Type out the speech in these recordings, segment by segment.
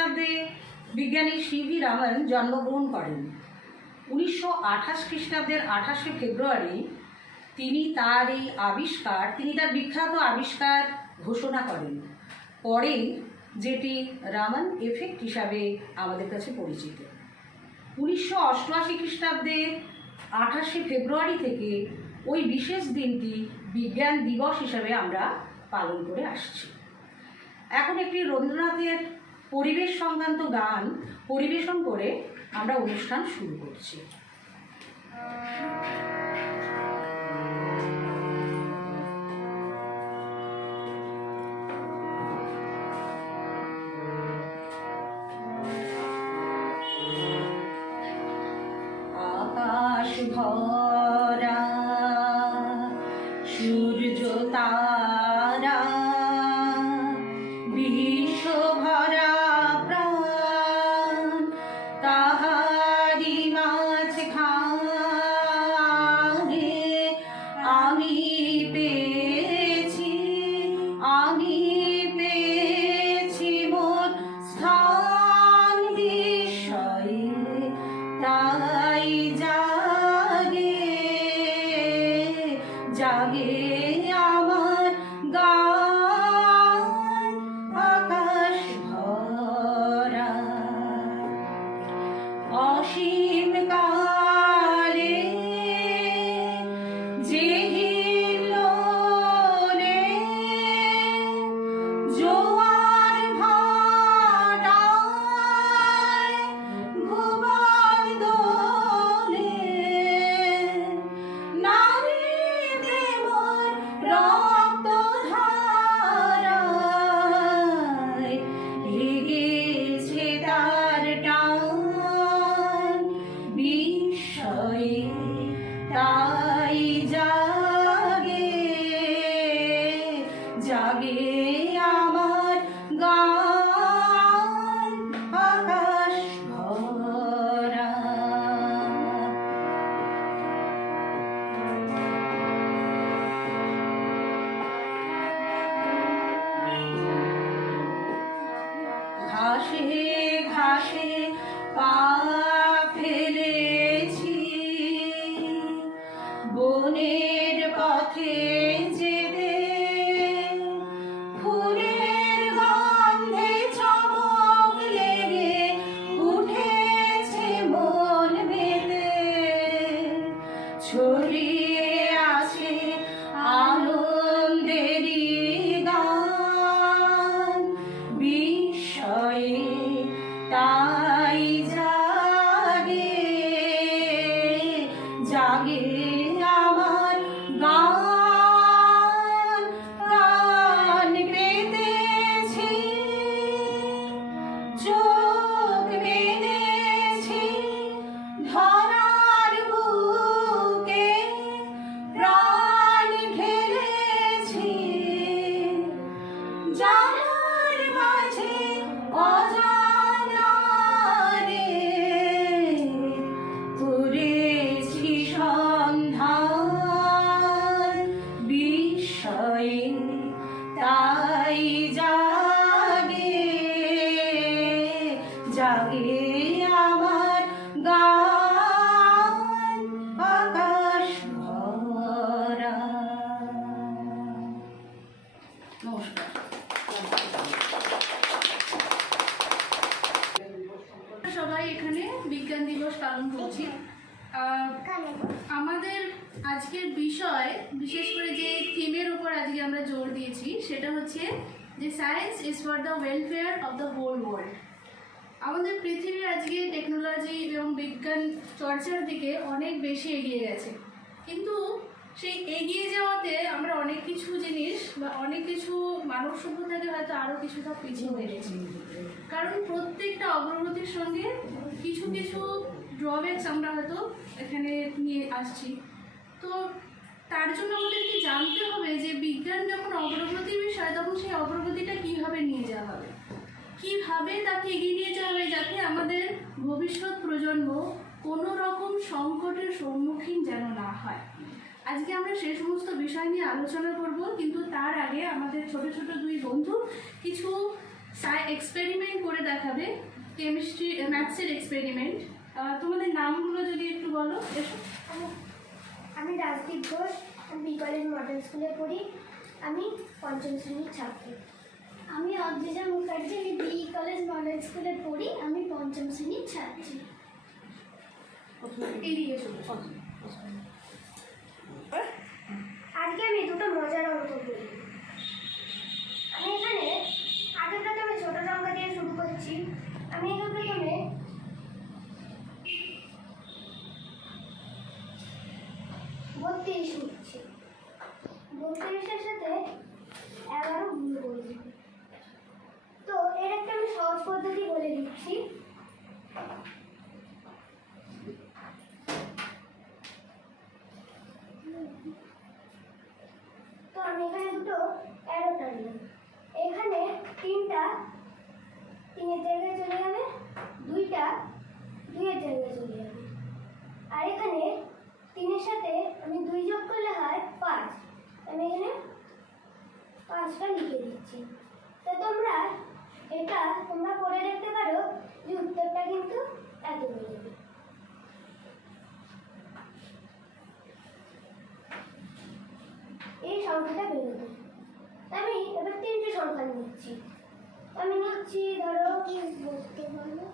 খ্রিস্টাব্দে বিজ্ঞানী CV Ramon জন্মগ্রহণ করেন। 1928 খ্রিস্টাব্দের 28শে ফেব্রুয়ারি তিনি তার বিখ্যাত আবিষ্কার ঘোষণা করেন, পরে যেটি রামন এফেক্ট হিসাবে আমাদের কাছে পরিচিত। 1988 খ্রিস্টাব্দে 28শে ফেব্রুয়ারি থেকে ওই বিশেষ দিনটি বিজ্ঞান দিবস হিসাবে আমরা পালন করে আসছি। এখন একটি রবীন্দ্রনাথের পরিবেশ সংক্রান্ত গান পরিবেশন করে আমরা অনুষ্ঠান শুরু করছি। আকাশ ভরা সূর্য তারা বিশ্ব ভরা প্রাণ, তাহারি মাঝখানে আমি পেয়েছি মোর স্থান বিস্ময়ে, তাই জাগে আমার গান আকাশ ভরা। অসীম কালে যে হিল্লোলে জোয়ার ভাটায় ভুবন দোলে, নারীতে মোর রক্ত ধারায় লেগেছে তার টান বিস্ময়ে, তাই জাগে আমার গান আকাশ ভরা। ঘাসে ঘাসে পা ফেলেছি, বনের পথে যেতে ফুলের গন্ধে চমক লেগে উঠেছে মন মেতে, ছড়িয়ে আছে আনন্দেরই গান বিস্ময়ে, তাই জাগে আমার গান পেতেছি, চোখ বেঁধেছি ধরার বুকে, প্রাণ ঢেলেছি জানার মাঝে অজানারে, করেছি সন্ধান বিস্ময়ে, তাই জাগে আমার গান আকাশ ভরা। নমস্কার। সবাই এখানে বিজ্ঞান দিবস পালন করছি। আমাদের আজকের বিষয়, বিশেষ করে যে থিমের উপর আজকে আমরা জোর দিয়েছি, সেটা হচ্ছে যে science is for the welfare of the whole world. আমাদের পৃথিবী আজকে টেকনোলজি এবং বিজ্ঞান চর্চার দিকে অনেক বেশি এগিয়ে গেছে, কিন্তু সেই এগিয়ে যাওয়াতে আমরা অনেক কিছু জিনিস বা অনেক কিছু মানব সভ্যতাকে হয়তো আরও কিছুটা পিছিয়ে গেছি। কারণ প্রত্যেকটা অগ্রগতির সঙ্গে কিছু কিছু ড্রব্যাকস আমরা হয়তো এখানে নিয়ে আসছি। তো তার জন্য আমাদেরকে জানতে হবে যে বিজ্ঞান যখন অগ্রগতির বিষয়, তখন সেই অগ্রগতিটা কীভাবে নিয়ে যাওয়া হবে, কীভাবে তাকে এগিয়ে নিয়ে যাওয়া হবে, যাতে আমাদের ভবিষ্যৎ প্রজন্ম কোনো রকম সংকটের সম্মুখীন যেন না হয়। আজকে আমরা সেই সমস্ত বিষয় নিয়ে আলোচনা করব, কিন্তু তার আগে আমাদের ছোট ছোট দুই বন্ধু কিছু এক্সপেরিমেন্ট করে দেখাবে কেমিস্ট্রি ম্যাথসের এক্সপেরিমেন্ট। তোমাদের নামগুলো যদি একটু বলো। এসো। আমি রাজদীপ ঘোষ, আমি বি কলেজ মডেল স্কুলে পড়ি। আমি পঞ্চম শ্রেণীর ছাত্রী। আমি অদ্রিজা মুখার্জি, আমি বি কলেজ মডেল স্কুলে পড়ি। আমি পঞ্চম শ্রেণীর ছাত্রী। এদিকে এসো। আজকে আমি দুটো মজার অঙ্ক করি। আমি এখানে আগে প্রথমে ছোট সংখ্যা দিয়ে শুরু করছি। আমি এখানে প্রথমে 32 নিচ্ছি। 32-এর সাথে 11 গুণ করে দেব। তো এর একটা আমি সহজ পদ্ধতি বলে দিচ্ছি। তো আমি এখানে দুটো অ্যারো টানলাম। এখানে 3টা 3-এর জায়গায় চলে যাবে, 2টা 2-এর জায়গায় চলে যাবে। আর এখানে 3-এর সাথে আমি 2 যোগ করলে হয় 5। আমি এখানে 5টা লিখে দিচ্ছি। তো তোমরা করে দেখতে পারো যে উত্তরটা কিন্তু এত বেরোবে। এই সংখ্যাটা বেরোবে। আমি এবার 3টে সংখ্যা নিচ্ছি। আমি নিচ্ছি, ধরো কি বলতে পারো,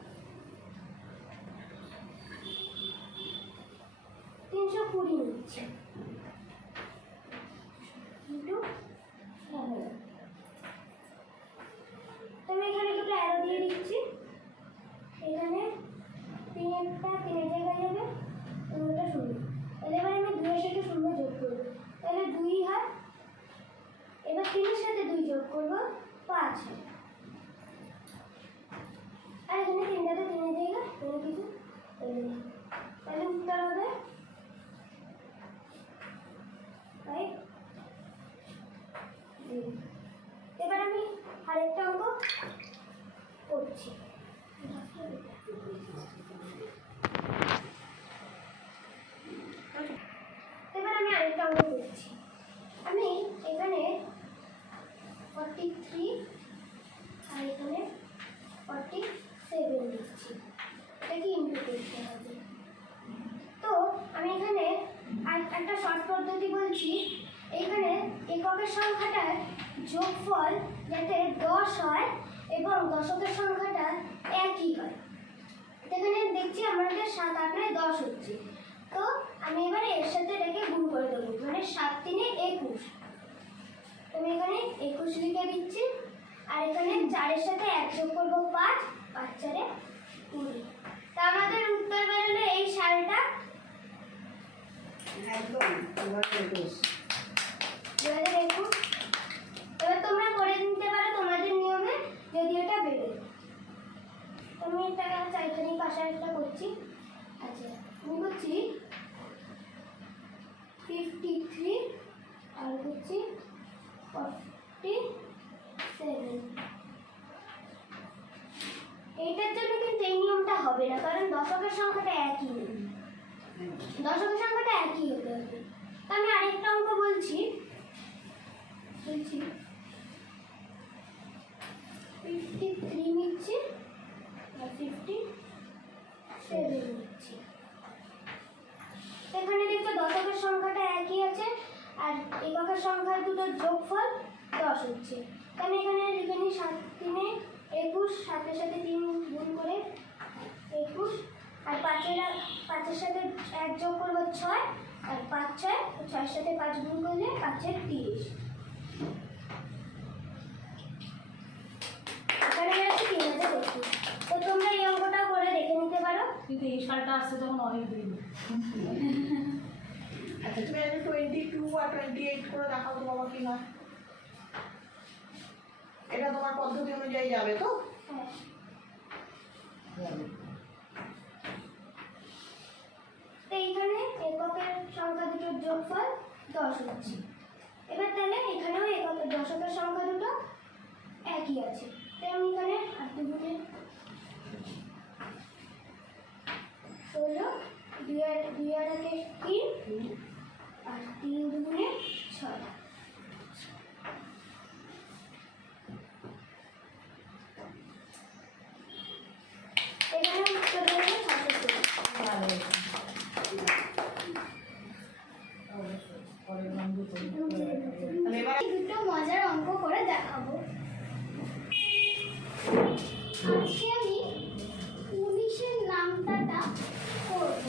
320 নিচ্ছি। আমি এখানে দুটো অ্যারো দিয়ে দিচ্ছি। এখানে 3-টা 3-এর জায়গায় যাবে, ওটা 0। তাহলে এবার আমি 2-এর সাথে 0 যোগ করবো, তাহলে 2 হয়। এবার 3-এর সাথে 2 যোগ করবো, 5 হয়। আর এখানে 3টাতে 3-এর জায়গায় কোনো কিছু তাহলে উত্তর হবে 5। এবার আমি আরেকটা অঙ্ক করছি। আমি এখানে 43 আর এখানে 47 দিচ্ছি। এটাকে ইনটু করতে হবে। তো আমি এখানে আর একটা শর্ট পদ্ধতি বলছি। এখানে এককের সংখ্যাটার যোগফল যাতে 10 হয় এবং দশকের সংখ্যাটা একই হয়। এখানে দেখছি আমাদের 7, 8, 9, 10 হচ্ছে। তো আমি এবারে এর সাথে এটাকে গুণ করে দেবো, মানে 7 3 21। আমি এখানে 21 লিখে দিচ্ছি। আর এখানে 4-এর সাথে 1 যোগ করবো 5, 5 4 20। তা আমাদের উত্তর বেরোলো এই সালটা একদম 2021। এবার তোমরা করে নিতে পারো তোমাদের নিয়মে যদি এটা বেরোয়। আমি এটা চাইখানি পাশে একটা করছি। আচ্ছা, আমি করছি 53 আর করছি 47। এইটার জন্য কিন্তু এই নিয়মটা হবে না, কারণ দশকের সংখ্যাটা একই নেই। দশকের সংখ্যাটা একই হতে হবে। তো আমি আরেকটা অঙ্ক বলছি 53 নিচ্ছি আর 57 নিচ্ছি। এখানে দেখো দশকের সংখ্যাটা একই আছে আর এককের সংখ্যার দুটোর যোগফল 10 হচ্ছে। আমি এখানে লিখে নিই 7 3 21, 7-এর সাথে 3 গুণ করে 21, আর 5-এর সাথে 1 যোগ করবো 6, আর 5 6, 6-এর সাথে 5 গুণ করলে 5 30। এখানে আছে 3025। তো তোমরা এই অঙ্কটা করে দেখে নিতে পারো। কিন্তু এই সালটা আসছে তখন অনেক দিন। আচ্ছা, তুমি একটা 22 আর 28 করে দেখাও তো বাবা কি হয়। এটা তোমার পদ্ধতি অনুযায়ী যাবে তো? হ্যাঁ। তো এইখানে এককের সংখ্যা দুটোর যোগফল 10 হচ্ছে। এবার তাহলে এখানেও এককের দশকের সংখ্যা দুটো একই আছে। তাই আমি এখানে 8 দুগুণে 16, 2 আর 1 3, আর 3 দুগুণে 6। আজকে আমি পুলিশের নামটা করব।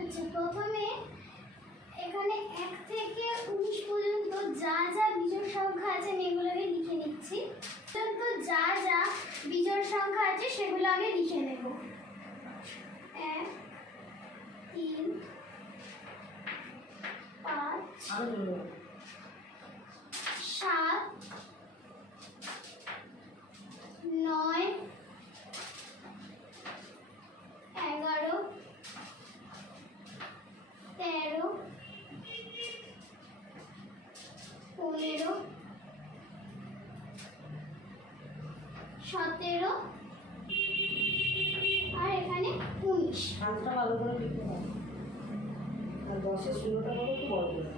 আচ্ছা, প্রথমে এখানে 1 থেকে 19 পর্যন্ত যা যা বিজোড় সংখ্যা আছে আমি এগুলোকে লিখে নিচ্ছি। তো যা যা বিজোড় সংখ্যা আছে সেগুলো আগে লিখে নেব। 1 3 5 7 9 11 13 15 17 আর এখানে 19। সাতটা ভালো করে লিখতে হবে, আর 10-এর 16টা বলো একটু বড় করে।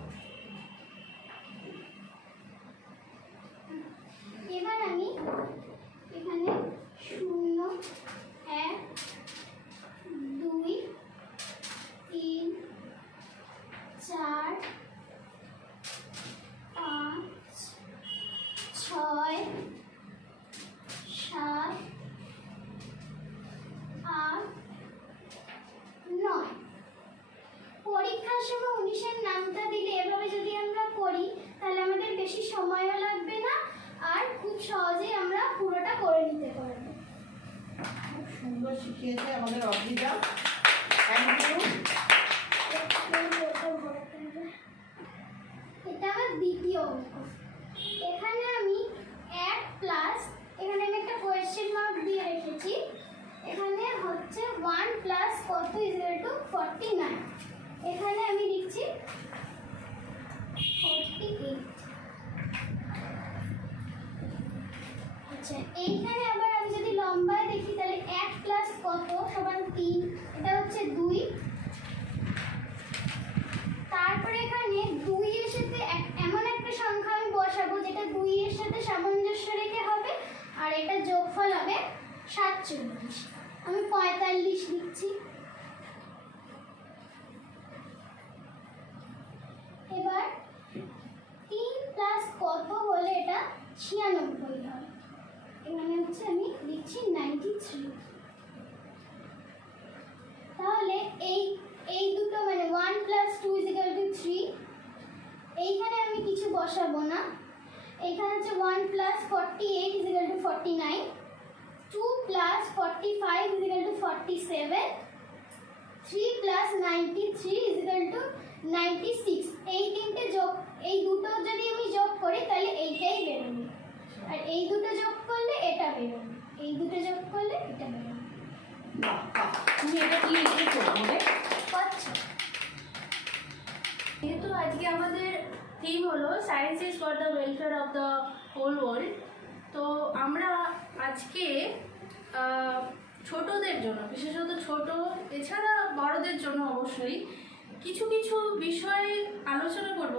এবার আমি এখানে 0 1 2 3 4 5 6 7 8 9। পরীক্ষার সময় 19-এর নামটা দিলে এভাবে যদি আমরা করি তাহলে আমাদের বেশি সময়ও লাগবে না, আর খুব সহজেই আমরা পুরোটা করে নিতে পারবো। খুব সুন্দর শিখিয়েছে আমাদের অর্পিতা। Thank you. এটা আমার দ্বিতীয় অঙ্ক। এখানে আমি 1 প্লাস, এখানে আমি একটা কোয়েশ্চেন মার্ক দিয়ে রেখেছি। এখানে হচ্ছে 1 প্লাস কত ইকুয়াল টু 49। এখানে আমি লিখছি 48। আচ্ছা, এইখানে আবার আমি যদি লম্বায় দেখি তাহলে 1 প্লাস কত সমান 3, এটা হচ্ছে 2। তারপরে এখানে 2 এর সাথে এমন একটা সংখ্যা আমি বসাবো যেটা 2 এর সাথে সামঞ্জস্য রেখে হবে, আর এটা যোগফল হবে 47। আমি 45 লিখছি। এবার 3 প্লাস কত হলে এটা 96 হবে। এখানে হচ্ছে আমি লিখছি 93। তাহলে এই দুটো মানে 1 প্লাস 2 ইকুয়াল টু 3, এইখানে আমি কিছু বসাবো না। এখানে হচ্ছে 1 plus 48 equal to 49, 2 plus 45 equal to 47, 3 plus 93 equal to 96। এই তিনটে যোগ, এই দুটো যদি আমি যোগ করি তাহলে এইটাই বেরোবে, আর এই দুটো যোগ করলে এটা বেরোবে, এই দুটো যোগ করলে এটা বেরোবে। তুমি এটা কি লিখেছো বলে? আচ্ছা, যেহেতু আজকে আমাদের থিম হলো science is for the welfare of the whole world, তো আমরা আজকে ছোটদের জন্য, বিশেষত ছোট এছাড়া বড়দের জন্য অবশ্যই কিছু কিছু বিষয় আলোচনা করব,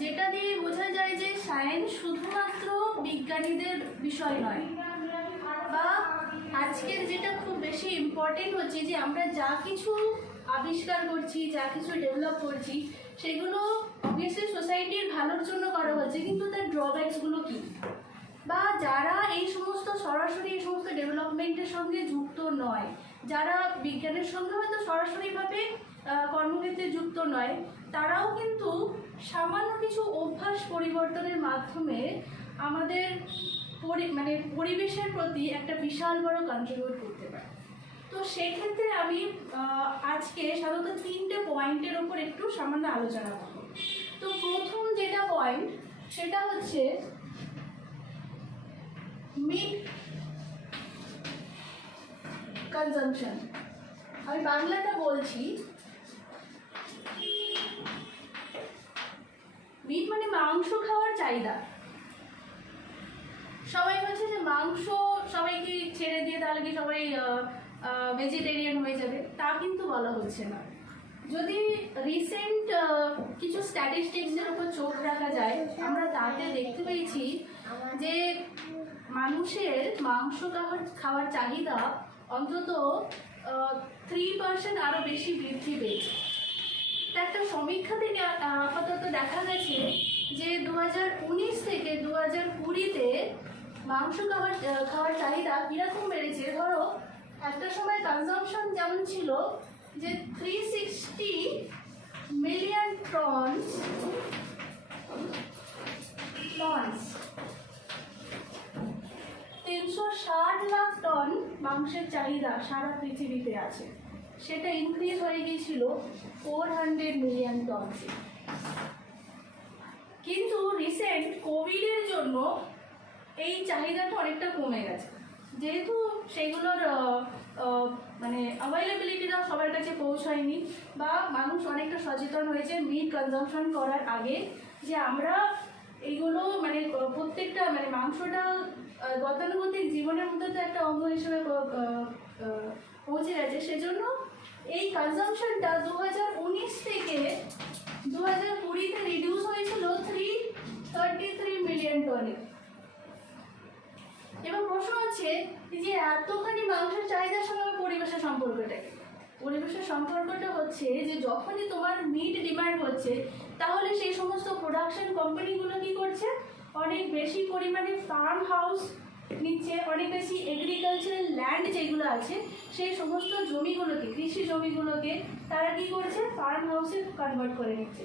যেটা দিয়ে বোঝা যায় যে সায়েন্স শুধুমাত্র বিজ্ঞানীদের বিষয় নয়, বা আজকের যেটা খুব বেশি ইম্পর্টেন্ট হচ্ছে যে আমরা যা কিছু আবিষ্কার করছি, যা কিছু ডেভেলপ করছি, সেগুলো অবভিয়াসলি সোসাইটির ভালোর জন্য করা হচ্ছে, কিন্তু তার ড্রব্যাকসগুলো কী, বা যারা এই সমস্ত সরাসরি এই সমস্ত ডেভেলপমেন্টের সঙ্গে যুক্ত নয়, যারা বিজ্ঞানের সঙ্গে হয়তো সরাসরিভাবে কর্মক্ষেত্রে যুক্ত নয়, তারাও কিন্তু সামান্য কিছু অভ্যাস পরিবর্তনের মাধ্যমে আমাদের পরিবেশের প্রতি একটা বিশাল বড় কন্ট্রিবিউট করতে পারে। তো সেক্ষেত্রে আমি আজকে সাধারণত 3টে পয়েন্টের ওপর একটু সামান্য আলোচনা করব। তো প্রথম যেটা পয়েন্ট সেটা হচ্ছে মিট কনজাম্পশন। আমি বাংলাটা বলছি। মিট মানে মাংস খাওয়ার চাহিদা। সবাই বলছে যে মাংস সবাইকে ছেড়ে দিয়ে তাহলে কি সবাই ভেজিটেরিয়ান হয়ে যাবে, তা কিন্তু বলা হচ্ছে না। যদি রিসেন্ট কিছু স্ট্যাটিস্টিক্সের উপর চোখ রাখা যায়, আমরা তাতে দেখতে পেয়েছি যে মানুষের মাংস খাওয়ার চাহিদা অন্তত 3% আরও বেশি বৃদ্ধি পেয়েছে। একটা সমীক্ষা থেকে আপাতত দেখা গেছে যে 2019 থেকে 2020-তে মাংস খাওয়ার চাহিদা কীরকম বেড়েছে। ধরো একটা সময় কনজাম্পশন যেমন ছিল যে 360 মিলিয়ন টনস 360 লাখ টন মাংসের চাহিদা সারা পৃথিবীতে আছে। সেটা ইনক্রিজ হয়ে গিয়েছিল 400 মিলিয়ন টনসে। কিন্তু রিসেন্ট কোভিডের জন্য এই চাহিদাটা অনেকটা কমে গেছে, যেহেতু সেগুলোর অ্যাভেলেবিলিটিটা সবার কাছে পৌঁছায়নি, বা মানুষ অনেকটা সচেতন হয়েছে মিট কনজাম্পশন করার আগে যে আমরা এইগুলো প্রত্যেকটা মাংসটা গতানুগতিক জীবনের মধ্যে তো একটা অঙ্গ হিসেবে পৌঁছে গেছে। সেজন্য এই কনজাম্পশনটা 2019 থেকে 2020-তে রিডিউস হয়েছিল 333 মিলিয়ন টনে। এবার প্রশ্ন হচ্ছে যে এতখানি মাংসের চাহিদার সঙ্গে পরিবেশের সম্পর্কটা কি? পরিবেশের সম্পর্কটা হচ্ছে যে যখনই তোমার মিট ডিমান্ড হচ্ছে, তাহলে সেই সমস্ত প্রোডাকশন কোম্পানিগুলো কি করছে, অনেক বেশি পরিমাণে ফার্ম হাউস নিচ্ছে, অনেক বেশি এগ্রিকালচারাল ল্যান্ড যেগুলো আছে সেই সমস্ত জমিগুলোকে, কৃষি জমিগুলোকে তারা কি করছে, ফার্ম হাউসে কনভার্ট করে নিচ্ছে।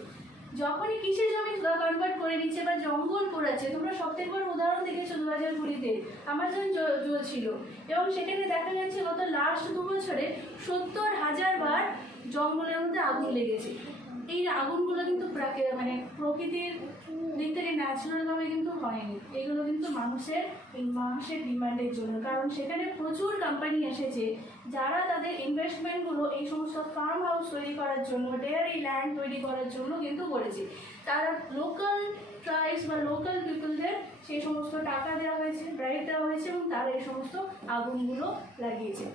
যখনই কৃষি জমি কনভার্ট করে নিচ্ছে বা জঙ্গল পোড়াচ্ছে, তোমরা সবথেকে বড় উদাহরণ দেখেছো 2020-তে আমাজন জ্বলছিল, এবং সেখানে দেখা যাচ্ছে গত লাস্ট 2 বছরে 70,000 বার জঙ্গলের মধ্যে আগুন লেগেছে। এই আগুনগুলো কিন্তু প্রকৃতির দিক থেকে ন্যাচারালভাবে কিন্তু হয়নি, এগুলো কিন্তু মানুষের ডিমান্ডের জন্য। কারণ সেখানে প্রচুর কোম্পানি এসেছে যারা তাদের ইনভেস্টমেন্টগুলো এই সমস্ত ফার্ম হাউস তৈরি করার জন্য, ডেয়ারি ল্যান্ড তৈরি করার জন্য কিন্তু করেছে। তারা লোকাল ট্রাইবস বা লোকাল পিপলদের সেই সমস্ত টাকা দেওয়া হয়েছে, ব্রাইব দেওয়া হয়েছে, এবং তারা এই সমস্ত আগুনগুলো লাগিয়েছে।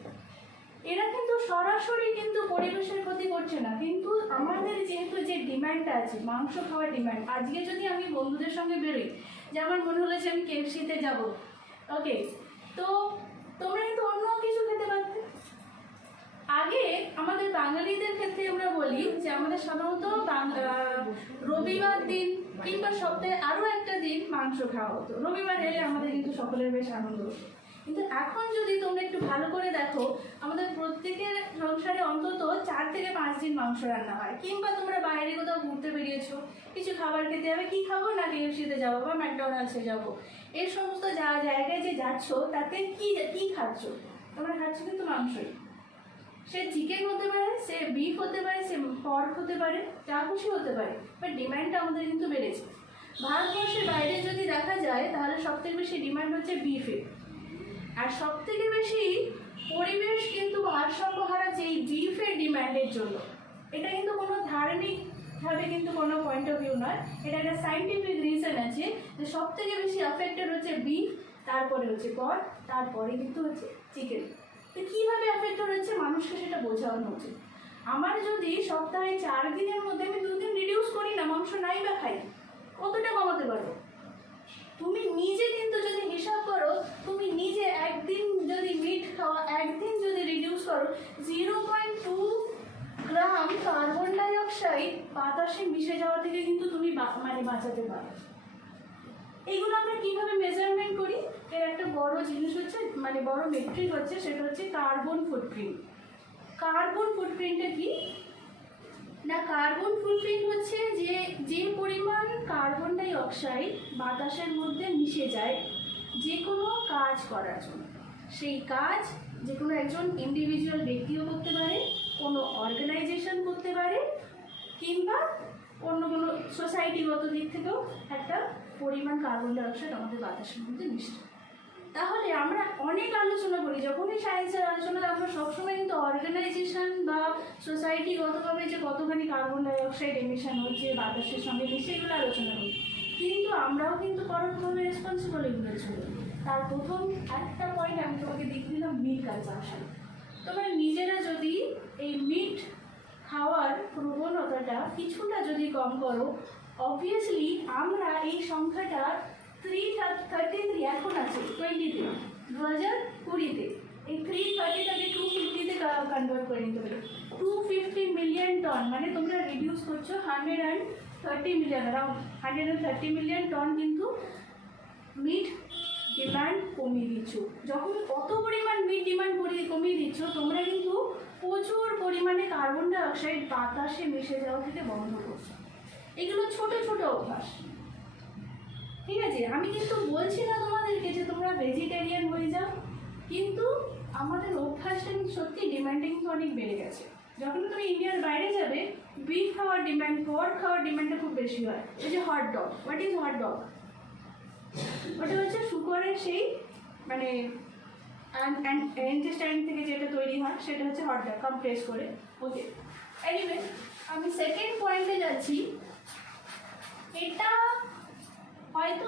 এরা কিন্তু সরাসরি কিন্তু পরিবেশের ক্ষতি করছে না, কিন্তু আমাদের যেহেতু যে ডিমান্ডটা আছে, মাংস খাওয়ার ডিমান্ড, আজকে যদি আমি বন্ধুদের সঙ্গে বেরোই, যে আমার মনে হলো যে আমি KFC-তে যাবো, ওকে, তো তোমরা কিন্তু অন্য কিছু খেতে পারতে। আগে আমাদের বাঙালিদের ক্ষেত্রে আমরা বলি যে আমাদের সাধারণত রবিবার দিন কিংবা সপ্তাহে আরও একটা দিন মাংস খাওয়া হতো। রবিবার এলে আমাদের কিন্তু সকলের বেশ আনন্দ হতো। কিন্তু এখন যদি তোমরা একটু ভালো করে দেখো, আমাদের প্রত্যেকের সংসারে অন্তত 4 থেকে 5 দিন মাংস রান্না হয়। কিংবা তোমরা বাইরে কোথাও ঘুরতে বেরিয়েছো, কিছু খাবার খেতে হবে, কি খাবো না, KFC-তে যাবো বা ম্যাকডোনাল্ডসে যাবো। এই সমস্ত জায়গায় যে যাচ্ছ তাতে কি খাচ্ছ? তোমরা খাচ্ছ কিন্তু মাংসই। সে চিকেন হতে পারে, সে বিফ হতে পারে, সে পর্ক হতে পারে, যা খুশি হতে পারে, বাট ডিমান্ডটা আমাদের কিন্তু বেড়েছে। ভারতবর্ষের বাইরে যদি দেখা যায় তাহলে সবথেকে বেশি ডিমান্ড হচ্ছে বিফের, আর সবথেকে বেশি পরিবেশ কিন্তু ভারসাম্য হারাচ্ছে এই বিফের ডিমান্ডের জন্য। এটা কিন্তু কোনো ধার্মিকভাবে কিন্তু কোনো পয়েন্ট অফ ভিউ নয়, এটা একটা সাইন্টিফিক রিজন আছে যে সবথেকে বেশি অ্যাফেক্টেড হচ্ছে বিফ, তারপরে হচ্ছে পর্ক, তারপরে কিন্তু হচ্ছে চিকেন। তো কীভাবে অ্যাফেক্টেড হচ্ছে মানুষকে সেটা বোঝানো উচিত। আমার যদি সপ্তাহে 4 দিনের মধ্যে আমি 2 দিন রিডিউস করি না, মাংস নাই বা খাই, কতটা কমাতে পারবো? তুমি নিজে কিন্তু যদি হিসাব করো, তুমি নিজে একদিন যদি মিট খাওয়া, একদিন যদি রিডিউস করো, 0.2 গ্রাম কার্বন ডাইঅক্সাইড বাতাসে মিশে যাওয়া থেকে কিন্তু তুমি বাঁচাতে পারো। এইগুলো আমরা কীভাবে মেজারমেন্ট করি? মানে বড় মেট্রিক হচ্ছে সেটা হচ্ছে কার্বন ফুটপ্রিন্ট। কার্বন ফুটপ্রিন্টটা কি না, কার্বন ফুটপ্রিন্ট হচ্ছে যে পরিমাণ কার্বন ডাই অক্সাইড বাতাসের মধ্যে মিশে যায় যে কোনো কাজ করার জন্য। সেই কাজ যে কোনো একজন ইন্ডিভিজুয়াল ব্যক্তিও করতে পারে, কোনো অর্গানাইজেশন করতে পারে, কিংবা অন্য কোনো সোসাইটিগত দিক থেকেও একটা পরিমাণ কার্বন ডাই অক্সাইড আমাদের বাতাসের মধ্যে মিশে যায়। তাহলে আমরা অনেক আলোচনা করি, যখনই সায়েন্সের আলোচনা আমরা সবসময় কিন্তু অর্গানাইজেশন বা সোসাইটিগতভাবে যে কতখানি কার্বন ডাই অক্সাইড এমিশন হচ্ছে বাতাসের সঙ্গে মিশে এগুলো আলোচনা করি, কিন্তু আমরাও কিন্তু পরোক্ষভাবে রেসপন্সিবল এগুলোর জন্য। তার প্রথম একটা পয়েন্ট আমি তোমাকে দেখিয়ে দিলাম মিট কনজাম্পশন। তোমরা নিজেরা যদি এই মিট খাওয়ার প্রবণতাটা কিছুটা যদি কম করো, অবভিয়াসলি আমরা এই সংখ্যাটা 333 এখন আছে 20-তে, 2020-তে এই 330টাকে 250-তে কনভার্ট করে নিতে পারি। 250 মিলিয়ন টন, মানে তোমরা রিডিউস করছো 130 মিলিয়ন, অ্যারাউন্ড 130 মিলিয়ন টন কিন্তু মিট ডিমান্ড কমিয়ে দিচ্ছ। যখন কত পরিমাণ মিট ডিমান্ড কমিয়ে দিচ্ছ, তোমরা কিন্তু প্রচুর পরিমাণে কার্বন ডাই অক্সাইড বাতাসে মিশে যাওয়া থেকে বন্ধ করছো। এগুলো ছোট ছোট অভ্যাস, ঠিক আছে? আমি কিন্তু বলছি না তোমাদেরকে যে তোমরা ভেজিটেরিয়ান হয়ে যাও, কিন্তু আমাদের অভ্যাসটা কিন্তু সত্যি ডিমান্ডটা কিন্তু অনেক বেড়ে গেছে। যখন তুমি ইন্ডিয়ার বাইরে যাবে, বিফ খাওয়ার ডিমান্ড, পর্ক খাওয়ার ডিমান্ডটা খুব বেশি হয়। এই যে hot dog, what is hot dog? ওটা হচ্ছে শুকরের সেই মানে ইন্টেস্টাইন থেকে যেটা তৈরি হয় সেটা হচ্ছে হট ডগ কম্প্রেস করে। ওকে, এনিওয়ে আমি সেকেন্ড পয়েন্টে যাচ্ছি। এটা হয়তো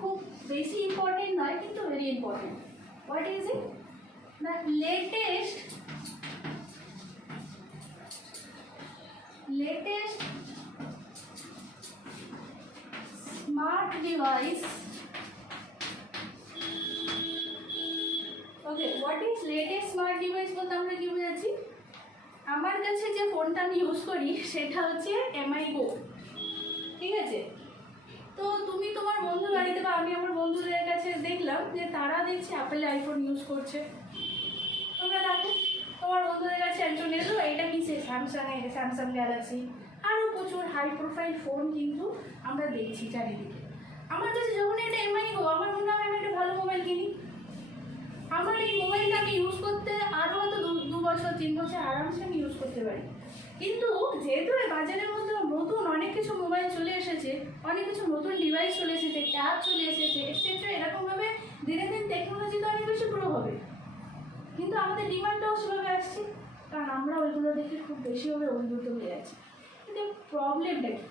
খুব বেশি ইম্পর্টেন্ট নয়, কিন্তু very important. What is it? The latest smart device. Okay, what is latest smart device বলতে আমরা কি বোঝাচ্ছি? আমার কাছে যে ফোনটা আমি ইউজ করি সেটা হচ্ছে MI Go, ঠিক আছে? তো তুমি তোমার বন্ধু গাড়িতে বা আমি আমার বন্ধুদের কাছে দেখলাম যে তারা দেখছে অ্যাপেল আইফোন ইউজ করছে। তোমরা দেখো তোমার বন্ধুদের কাছে একজন এলো, এটা কি সে স্যামসাং গ্যালাক্সি, আরও প্রচুর হাই প্রোফাইল ফোন কিন্তু আমরা দেখছি চারিদিকে। আমার কাছে যখন এটা MI Go, আমার মনে হয় আমি একটা ভালো মোবাইল কিনি। আমার এই মোবাইলটা আমি ইউজ করতে আরও হয়তো 2 বছর 3 বছর আরামসে আমি ইউজ করতে পারি। কিন্তু যেহেতু বাজারের মধ্যে নতুন অনেক কিছু মোবাইল চলে এসেছে, অনেক কিছু নতুন ডিভাইস চলে এসেছে, ট্যাব চলে এসেছে, এক্সেট্রা, এরকমভাবে দিনে দিন টেকনোলজি তো অনেক বেশি গ্রো হবে, কিন্তু আমাদের ডিমান্ডটাও সেভাবে আসছে, কারণ আমরা ওইগুলো দেখে খুব বেশিভাবে অভিভূত হয়ে যাচ্ছি। কিন্তু প্রবলেমটা কি?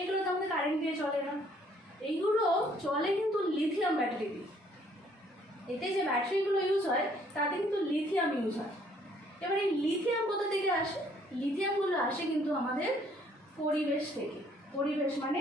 এগুলো তো আমাদের কারেন্ট দিয়ে চলে না, এইগুলো চলে কিন্তু লিথিয়াম ব্যাটারি দিয়ে। এতে যে ব্যাটারিগুলো ইউজ হয় তাতে কিন্তু লিথিয়াম ইউজ হয়। এবার এই লিথিয়াম কোথা থেকে আসে? লিথিয়ামগুলো আসে কিন্তু আমাদের পরিবেশ থেকে। পরিবেশ মানে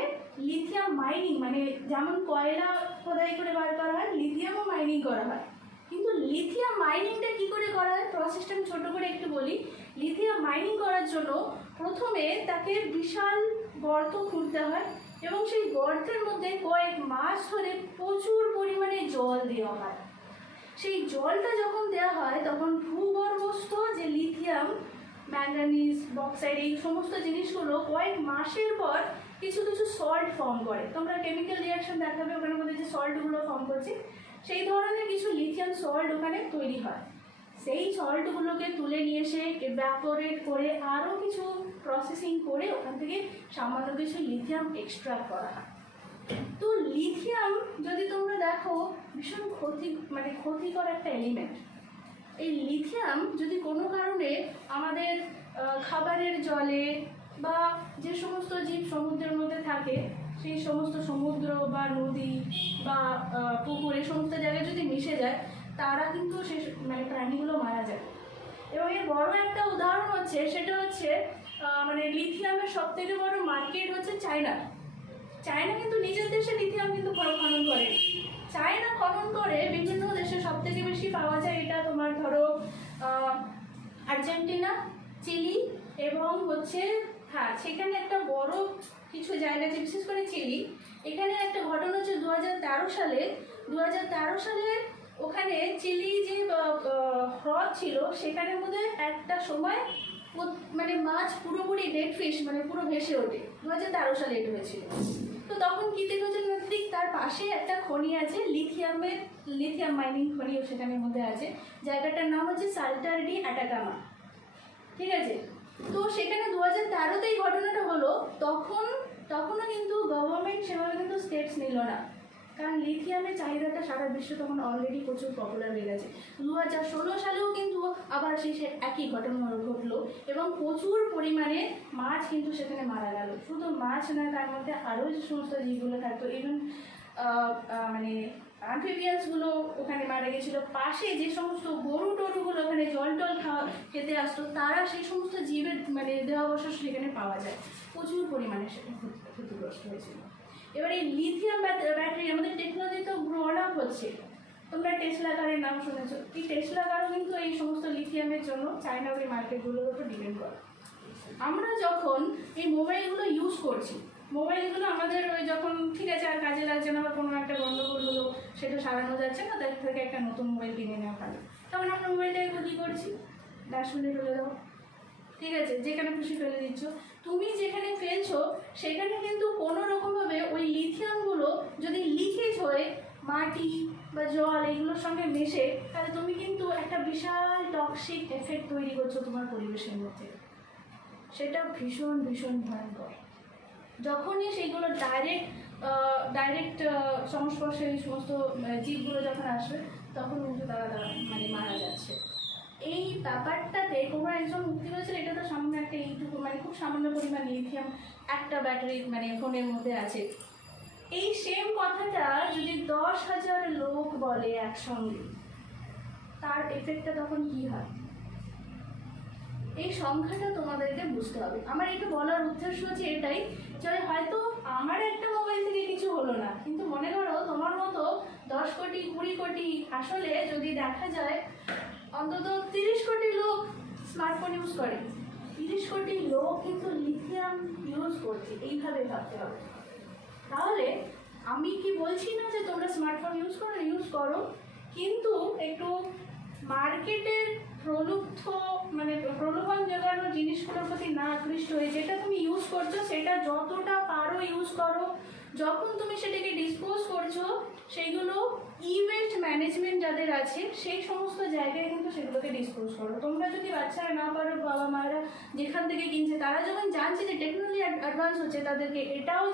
লিথিয়াম মাইনিং, মানে যেমন কয়লা খোদাই করে বার করা হয়, লিথিয়ামও মাইনিং করা হয়। কিন্তু লিথিয়াম মাইনিংটা কী করে করা হয়, প্রসেসটা আমি ছোটো করে একটু বলি। লিথিয়াম মাইনিং করার জন্য প্রথমে তাকে বিশাল গর্ত খুঁড়তে হয়, এবং সেই গর্তের মধ্যে কয়েক মাস ধরে প্রচুর পরিমাণে জল দেওয়া হয়। সেই জলটা যখন দেওয়া হয় তখন ভূগর্ভস্থ যে লিথিয়াম, ম্যাঙ্গানিজ, বক্সাইড, এই সমস্ত জিনিসগুলো কয়েক মাসের পর কিছু কিছু সল্ট ফর্ম করে। তোমরা কেমিক্যাল রিয়াকশন দেখাবে ওখানের মধ্যে যে সল্টগুলো ফর্ম করছে, সেই ধরনের কিছু লিথিয়াম সল্ট ওখানে তৈরি হয়। সেই সল্টগুলোকে তুলে নিয়ে এসে ইভ্যাপোরেট করে আরও কিছু প্রসেসিং করে ওখান থেকে সামান্য কিছু লিথিয়াম এক্সট্রাক্ট করা হয়। তো লিথিয়াম যদি তোমরা দেখো ভীষণ ক্ষতিকর একটা এলিমেন্ট। এই লিথিয়াম যদি কোনো কারণে আমাদের খাবারের জলে বা যে সমস্ত জীব সমুদ্রের মধ্যে থাকে, সেই সমস্ত সমুদ্র বা নদী বা পুকুর, এই সমস্ত জায়গায় যদি মিশে যায়, তারা কিন্তু সে প্রাণীগুলো মারা যায়। এবং এর বড় একটা উদাহরণ হচ্ছে, সেটা হচ্ছে লিথিয়ামের সবথেকে বড় মার্কেট হচ্ছে চায়না। চায়না কিন্তু নিজের দেশে লিথিয়াম কিন্তু খনন করে। চায়না খনন করে বিভিন্ন দেশে সবথেকে বেশি পাওয়া যায়, এটা তোমার ধরো আর্জেন্টিনা, চিলি এবং হচ্ছে সেখানে একটা বড় কিছু জায়গা আছে, বিশেষ করে চিলি। এখানে একটা ঘটনা হচ্ছে 2013 সালে ওখানে চিলি যে হ্রদ ছিল সেখানের মধ্যে একটা সময় মানে মাছ পুরোপুরি ডেড ফিশ মানে পুরো ভেসে ওঠে 2013 সালে এটা হয়েছিল। তো তখন কী দেখেছিল ঠিক তার পাশে একটা খনি আছে লিথিয়াম মাইনিং খনিও সেখানের মধ্যে আছে, জায়গাটার নাম হচ্ছে সাল্টার ডি অ্যাটাকামা, ঠিক আছে। তো সেখানে 2013-তেই ঘটনাটা হলো, তখনও কিন্তু গভর্নমেন্ট সেভাবে কিন্তু স্টেপস নিল না, কারণ লিথিয়ামের চাহিদাটা সারা বিশ্বে তখন অলরেডি প্রচুর পপুলার হয়ে গেছে। 2016 সালেও কিন্তু আবার সেই একই ঘটনা ঘটলো এবং প্রচুর পরিমাণে মাছ কিন্তু সেখানে মারা গেল। শুধু মাছ নয়, তার মধ্যে আরও যে সমস্ত জীবগুলো থাকতো, ইভেন মানে অ্যাম্ফিবিয়ান্সগুলো ওখানে মারা গেছিলো। পাশে যে সমস্ত গরু টরুগুলো ওখানে জল টল খেতে আসতো, তারা সেই সমস্ত জীবের মানে দেহাবশেষ সেখানে পাওয়া যায়, প্রচুর পরিমাণে সেটা ক্ষতিগ্রস্ত হয়েছিল। এবার এই লিথিয়াম ব্যাটারি আমাদের টেকনোলজি তো গ্রোন আপ হচ্ছে, তোমরা টেসলা কারের নাম শুনেছো, এই টেসলা কারও কিন্তু এই সমস্ত লিথিয়ামের জন্য চায়নার ওই মার্কেটগুলোর উপর ডিপেন্ড করে। আমরা যখন এই মোবাইলগুলো ইউজ করছি, মোবাইলগুলো আমাদের ওই যখন ঠিক আছে আর কাজে লাগছে না বা কোনো একটা গণ্ডগোল হলো, সেটা সারানো যাচ্ছে না, তার থেকে একটা নতুন মোবাইল কিনে নেওয়া ভালো, তখন আমরা মোবাইলটাকে কী করছি, ডাস্টবিনে ফেলে দাও, ঠিক আছে, যেখানে খুশি ফেলে দিচ্ছ। তুমি যেখানে ফেলছো সেখানে কিন্তু কোনো রকমভাবে ওই লিথিয়ামগুলো যদি লিকেজ হয়ে মাটি বা জল এগুলোর সঙ্গে মেশে, তাহলে তুমি কিন্তু একটা বিশাল টক্সিক এফেক্ট তৈরি করছো তোমার পরিবেশের মধ্যে, সেটা ভীষণ ভীষণ ভয়ঙ্কর। যখনই সেইগুলো ডাইরেক্ট সংস্পর্শে এই সমস্ত জীবগুলো যখন আসবে, তখন কিন্তু তারা মানে মারা যাচ্ছে। এই ব্যাপারটাতে কোনো একজন মুক্তি পেয়েছিল, এটা তো সামান্য একটা এইটুকু মানে খুব সামান্য পরিমাণ লিথিয়াম একটা ব্যাটারি মানে ফোনের মধ্যে আছে। এই সেম কথাটা যদি 10,000 লোক বলে একসঙ্গে, তার এফেক্টটা তখন কী হয়, এই সংখ্যাটা তোমাদেরকে বুঝতে হবে। আমার এটা বলার উদ্দেশ্য হচ্ছে এটাই যে হয়তো আমার একটা মোবাইল থেকে কিছু হলো না, কিন্তু মনে করো তোমার মতো 10 কোটি 20 কোটি, আসলে যদি দেখা যায় অন্তত 30 কোটি লোক স্মার্টফোন ইউজ করে, 30 কোটি লোক কিন্তু লিথিয়াম ইউজ করছে, এইভাবে ভাবতে হবে। তাহলে আমি কি বলছি না যে তোমরা স্মার্টফোন ইউজ করো, কিন্তু একটু মার্কেটের প্রলোভন জোগানো জিনিসগুলোর প্রতি না আকৃষ্ট হয়ে যেটা তুমি ইউজ করছো সেটা যতটা পারো ইউজ করো। যখন তুমি সেটাকে ডিসপোজ করছো, সেইগুলো ওয়েস্ট ম্যানেজমেন্ট যাদের আছে সেই সমস্ত জায়গায় কিন্তু সেগুলোকে ডিসপোজ করো। তোমরা যদি বাচ্চারা না পারো, বাবা মায়েরা যেখান থেকে কিনছে তারা যখন জানছে যে টেকনোলজি অ্যাডভান্স হচ্ছে, তাদেরকে এটাও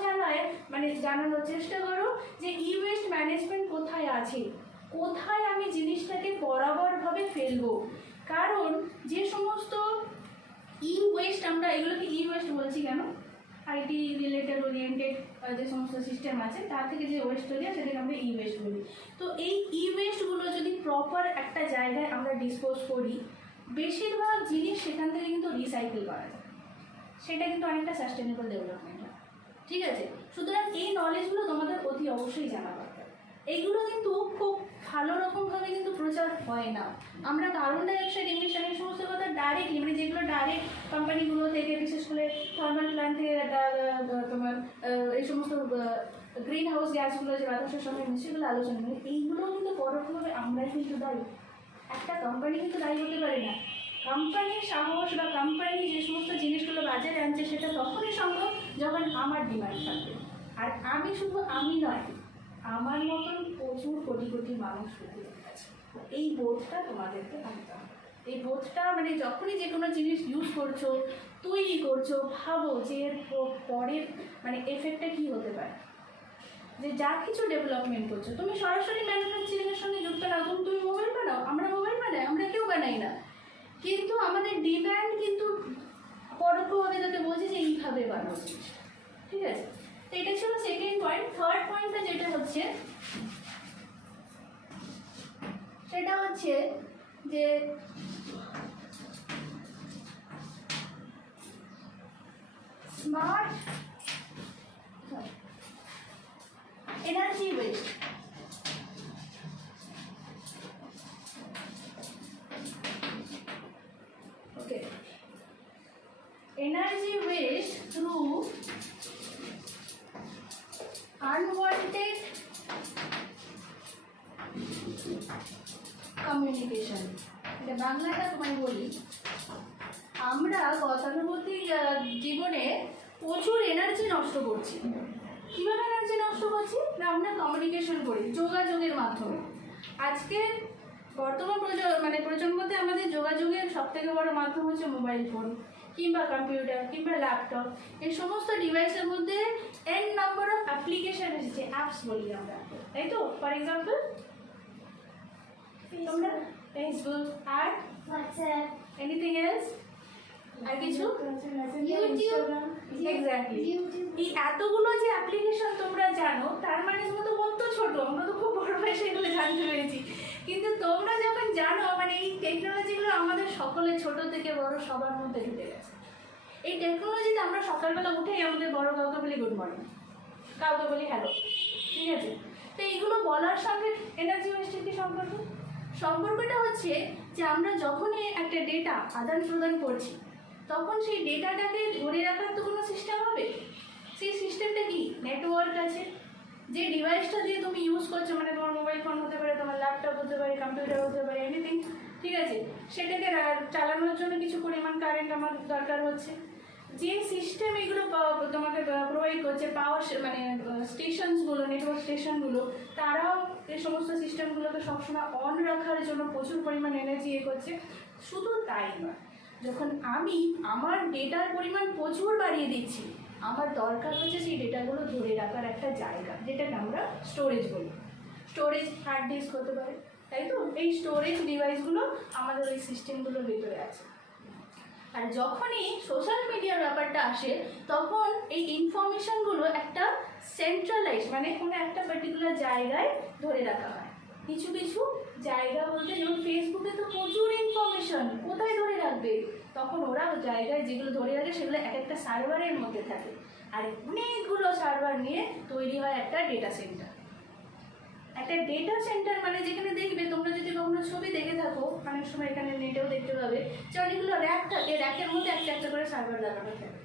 জানানোর চেষ্টা করো যে ওয়েস্ট ম্যানেজমেন্ট কোথায় আছে, কোথায় আমি জিনিসটাকে বরাবরভাবে ফেলবো। কারণ যে সমস্ত ওয়েস্ট, আমরা এগুলোকে ওয়েস্ট বলছি কেন, আইটি রিলেটেড ওরিয়েন্টেড যে সমস্ত সিস্টেম আছে তার থেকে যে ওয়েস্ট তৈরি হয় সেটাকে আমরা ওয়েস্ট বলি। তো এই ওয়েস্টগুলো যদি প্রপার একটা জায়গায় আমরা ডিসপোজ করি, বেশিরভাগ জিনিস সেখান থেকে কিন্তু রিসাইকেল করা যায়, সেটা কিন্তু অনেকটা সাস্টেনেবল ডেভেলপমেন্ট হয়, ঠিক আছে। সুতরাং এই নলেজগুলো তোমাদের অতি অবশ্যই জানা দরকার। এইগুলো কিন্তু খুব ভালো রকমভাবে কিন্তু প্রচার হয় না। আমরা কার্বন ডাইঅক্সাইড ইমিশন এই সমস্ত কথা ডাইরেক্টলি মানে যেগুলো ডাইরেক্ট কোম্পানিগুলো থেকে, বিশেষ করে থার্মাল প্ল্যান্ট থেকে তোমার এই সমস্ত গ্রিন হাউস গ্যাসগুলো যে বাতাসের সঙ্গে মিশে, সেগুলো আলোচনা করি, এইগুলোও কিন্তু পরোক্ষভাবে আমরাই কিন্তু দায়ী। একটা কোম্পানি কিন্তু দায়ী হতে পারে না। কোম্পানির সাহস বা কোম্পানি যে সমস্ত জিনিসগুলো বাজারে আনছে সেটা তখনই সম্ভব যখন আমার ডিমান্ড থাকবে। আর আমি নয়, আমার মতন প্রচুর কোটি কোটি মানুষ পৃথিবীতে আছে। এই বোধটা তোমাদেরকে আনতে হবে। এই বোধটা মানে যখনই যে কোনো জিনিস ইউজ করছো, তৈরি করছো, ভাবো যে এর পরের মানে এফেক্টটা কী হতে পারে। যে যা কিছু ডেভেলপমেন্ট করছো, তুমি সরাসরি ম্যানুফ্যাকচারিংয়ের সঙ্গে যুক্ত না, তুমি মোবাইল বানাও, আমরা মোবাইল বানাই, আমরা কেউ বানাই না, কিন্তু আমাদের ডিম্যান্ড কিন্তু পরোক্ষভাবে তাকে বলছে যে এইভাবে বানাও জিনিসটা, ঠিক আছে। তো এটা ছিল সেকেন্ড পয়েন্ট। থার্ড পয়েন্টটা যেটা হচ্ছে সেটা হচ্ছে যে স্মার্ট এনার্জি ওয়েস্ট। ওকে, energy waste through unwanted communication. এটা বাংলাটা তোমায় বলি, আমরা গতানুগতিক জীবনে প্রচুর এনার্জি নষ্ট করছি। কীভাবে এনার্জি নষ্ট করছি? না, আমরা কমিউনিকেশন করি যোগাযোগের মাধ্যমে। আজকে বর্তমান প্রজন্মতে আমাদের যোগাযোগের সবথেকে বড় মাধ্যম হচ্ছে মোবাইল ফোন কিংবা কম্পিউটার কিংবা ল্যাপটপ। এই সমস্ত ডিভাইসের মধ্যে এন নাম্বার অফ অ্যাপ্লিকেশন এসেছে, অ্যাপস বলি আমরা, তাই তো? ফর এক্সাম্পল তোমরা ফেসবুক আর হোয়াটসঅ্যাপ, এনিথিং এলস, আর কিছু? YouTube, exactly. ইউটিউব। এই এতগুলো যে অ্যাপ্লিকেশন তোমরা জানো, তার মানে তোমরা তো কত ছোট, আমরা তো খুব বড় বয়সে এগুলো জানতে পেরেছি। কিন্তু তোমরা যখন জানো, মানে এই টেকনোলজিগুলো আমাদের সকলের ছোট থেকে বড় সবার মধ্যে ঢুকে গেছে। এই টেকনোলজিতে আমরা সকালবেলা উঠেই আমাদের বড় কাউকে বলি গুড মর্নিং, কাউকে বলি হ্যালো, ঠিক আছে? তো এইগুলো বলার সঙ্গে এনার্জি ওয়েস্টের কি সম্পর্ক? সম্পর্কটা হচ্ছে যে আমরা যখনই একটা ডেটা আদান প্রদান করছি, তখন সেই ডেটাটাকে ধরে রাখার তো কোনো সিস্টেম হবে। সেই সিস্টেমটা কি? নেটওয়ার্ক আছে। যে ডিভাইসটা দিয়ে তুমি ইউজ করছো, মানে তোমার মোবাইল ফোন হতে পারে, তোমার ল্যাপটপ হতে পারে, কম্পিউটার হতে পারে, এনিথিং, ঠিক আছে? সেটাকে চালানোর জন্য কিছু পরিমাণ কারেন্ট আমার দরকার হচ্ছে। যে সিস্টেম এগুলো তোমাকে প্রোভাইড করছে, পাওয়ার মানে স্টেশনসগুলো, নেটওয়ার্ক স্টেশনগুলো, তারাও এই সমস্ত সিস্টেমগুলোকে সবসময় অন রাখার জন্য প্রচুর পরিমাণ এনার্জি করছে। শুধু তাই নয়, যখন আমি আমার ডেটার পরিমাণ প্রচুর বাড়িয়ে দিচ্ছি, আমার দরকার হচ্ছে সেই ডেটাগুলো ধরে রাখার একটা জায়গা, যেটাকে আমরা স্টোরেজ বলি। স্টোরেজ হার্ড ডিস্ক হতে পারে, তাই তো? এই স্টোরেজ ডিভাইসগুলো আমাদের ওই সিস্টেমগুলোর ভিতরে আছে। আর যখনই সোশ্যাল মিডিয়ার ব্যাপারটা আসে, তখন এই ইনফরমেশনগুলো একটা সেন্ট্রালাইজ, মানে কোনো একটা পার্টিকুলার জায়গায় ধরে রাখা হয়। কিছু কিছু জায়গা বলতে, যেমন ফেসবুকে তো প্রচুর ইনফরমেশন, কোথায় ধরে রাখবে? তখন ওরা জায়গায় যেগুলো ধরে রাখে সেগুলো এক একটা সার্ভারের মধ্যে থাকে, আর অনেকগুলো সার্ভার নিয়ে তৈরি হয় একটা ডেটা সেন্টার। একটা ডেটা সেন্টার মানে যেখানে দেখবে, তোমরা যদি কখনো ছবি দেখে থাকো, অনেক সময় এখানে নেটেও দেখতে পাবে যে অনেকগুলো র্যাক থাকে, র্যাকের মধ্যে একটা একটা করে সার্ভার লাগানো থাকে,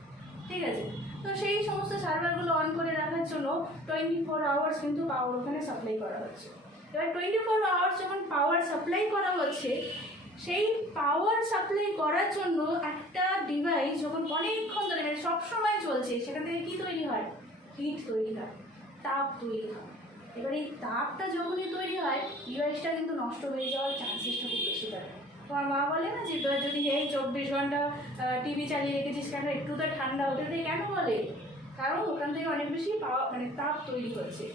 ঠিক আছে? তো সেই সমস্ত সার্ভারগুলো অন করে রাখার জন্য 24 আওয়ার্স কিন্তু পাওয়ার ওখানে সাপ্লাই করা হচ্ছে। এবার 24 আওয়ার্স যখন পাওয়ার সাপ্লাই করা হচ্ছে, সেই পাওয়ার সাপ্লাই করার জন্য একটা ডিভাইস যখন অনেকক্ষণ ধরে, মানে সবসময় চলছে, সেখান থেকে কী তৈরি হয়? হিট তৈরি হয়, তাপ তৈরি হয়। এবার এই তাপটা যখনই তৈরি হয়, ডিভাইসটা কিন্তু নষ্ট হয়ে যাওয়ার চান্সেসটা খুব বেশি থাকে। তোমার মা বলে না যে যদি এই 24 ঘন্টা টিভি চালিয়ে রেখেছিস কেন, একটু তো ঠান্ডা হতে দেয়, কেন বলে? কারণ ওখান থেকে অনেক বেশি মানে তাপ তৈরি হচ্ছে।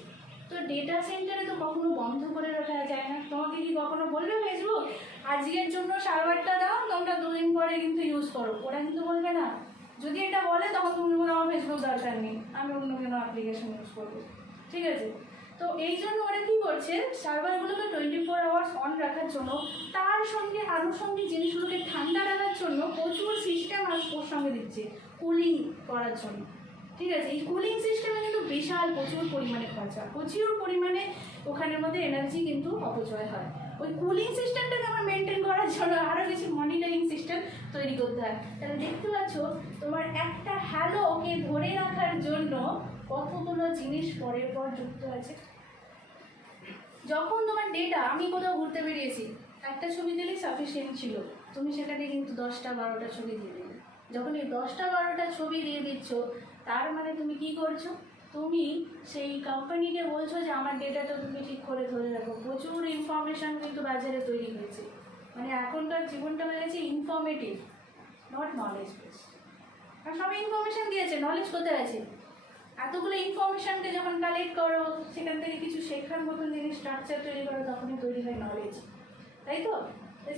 তো ডেটা সেন্টারে তো কখনো বন্ধ করে রাখা যায় না। তোমাকে কি কখনো বলবে ফেসবুক আজকের জন্য সার্ভারটা দাও, তোমরা 2 দিন পরে কিন্তু ইউজ করো? ওরা কিন্তু বলবে না। যদি এটা বলে, তখন তুমি বলো আমার ফেসবুক দরকার নেই, আমি অন্য কোনো অ্যাপ্লিকেশন ইউজ করবো, ঠিক আছে? তো এই জন্য ওরা কী করছে, সার্ভারগুলোকে 24 আওয়ার্স অন রাখার জন্য, তার সঙ্গে আনুষঙ্গিক জিনিসগুলোকে ঠান্ডা রাখার জন্য প্রচুর সিস্টেম ওর সঙ্গে দিচ্ছে কুলিং করার জন্য, ঠিক আছে? এই কুলিং সিস্টেমে কিন্তু বিশাল প্রচুর পরিমাণে খরচা, প্রচুর পরিমাণে ওখানের মধ্যে এনার্জি কিন্তু অপচয় হয়। ওই কুলিং সিস্টেমটাকে আমার মেনটেন করার জন্য আরও কিছু মনিটরিং সিস্টেম তৈরি করতে হয়। তাহলে দেখতে পাচ্ছ, তোমার একটা হ্যালোকে ধরে রাখার জন্য কতগুলো জিনিস পরের পর যুক্ত আছে। যখন তোমার ডেটা, আমি কোথাও ঘুরতে বেরিয়েছি, একটা ছবি দিলেই সাফিসিয়েন্ট ছিল, তুমি সেখানে কিন্তু 10টা 12টা ছবি দিয়ে দিলে। যখন এই 10টা 12টা ছবি দিয়ে দিচ্ছ, তার মানে তুমি কি করছো? তুমি সেই কোম্পানিকে বলছো যে আমার ডেটাটা তুমি ঠিক করে ধরে রাখো। প্রচুর ইনফরমেশান কিন্তু বাজারে তৈরি হয়েছে, মানে এখনকার জীবনটা হয়ে গেছে ইনফরমেটিভ, নট নলেজ বেসড। আর সব ইনফরমেশান দিয়েছে, নলেজ কোথায় আছে? এতগুলো ইনফরমেশানকে যখন কালেক্ট করো, সেখান থেকে কিছু শেখার মতন জিনিস স্ট্রাকচার তৈরি করো, তখনই তৈরি হয় নলেজ, তাই তো?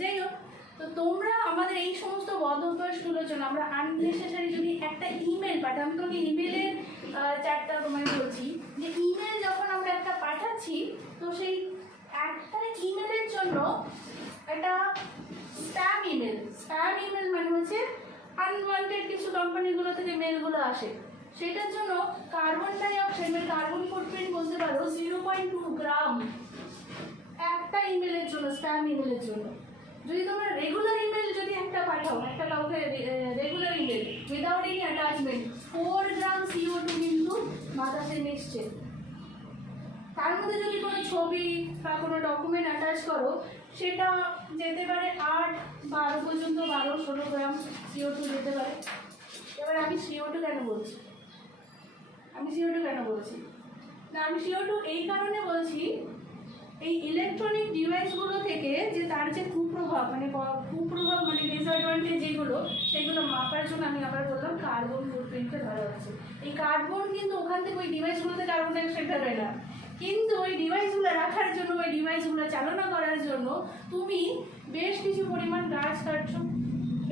যাই হোক, তো তোমরা আমাদের এই সমস্ত বদ অভ্যাসগুলোর জন্য আমরা আননেসেসারি যদি একটা ইমেল পাঠাম, তোমাকে ইমেলের চারটা তোমায় বলছি যে ইমেল যখন আমরা একটা পাঠাচ্ছি, তো সেই একটা ইমেলের জন্য একটা স্প্যাম ইমেল মানে হচ্ছে আনওয়ান্টেড কিছু কোম্পানিগুলো থেকে মেলগুলো আসে, সেটার জন্য কার্বন ডাইঅক্সাইড মানে কার্বন ফুটপ্রিন্ট বলতে পারো 0.2 গ্রাম একটা ইমেলের জন্য, স্প্যাম ইমেলের জন্য। যদি তোমরা রেগুলার ইমেল যদি একটা পাঠাও, একটা কাউকে regular email without any attachment, 4 গ্রাম CO2 কিন্তু বাতাসে মিশছে। তার মধ্যে যদি কোনো ছবি বা কোনো ডকুমেন্ট অ্যাটাচ করো সেটা যেতে পারে 8-12 পর্যন্ত, 12-16 গ্রাম CO2 যেতে পারে। এবার আমি CO2 কেন বলছি? আমি CO2 এই কারণে বলছি, এই ইলেকট্রনিক ডিভাইসগুলো থেকে যে তার যে কুপ্রভাব মানে ডিসঅ্যাডভান্টেজ যেগুলো, সেগুলো মাপার জন্য আমি আবার বললাম কার্বন ফুটপ্রিন্টে ধরা হচ্ছে। এই কার্বন কিন্তু ওখান থেকে ওই ডিভাইসগুলোতে কার্বন ডাইঅক্সাইড বেরোয় না, কিন্তু ওই ডিভাইসগুলো রাখার জন্য, ওই ডিভাইসগুলো চালনা করার জন্য তুমি বেশ কিছু পরিমাণ গাছ কাটছো,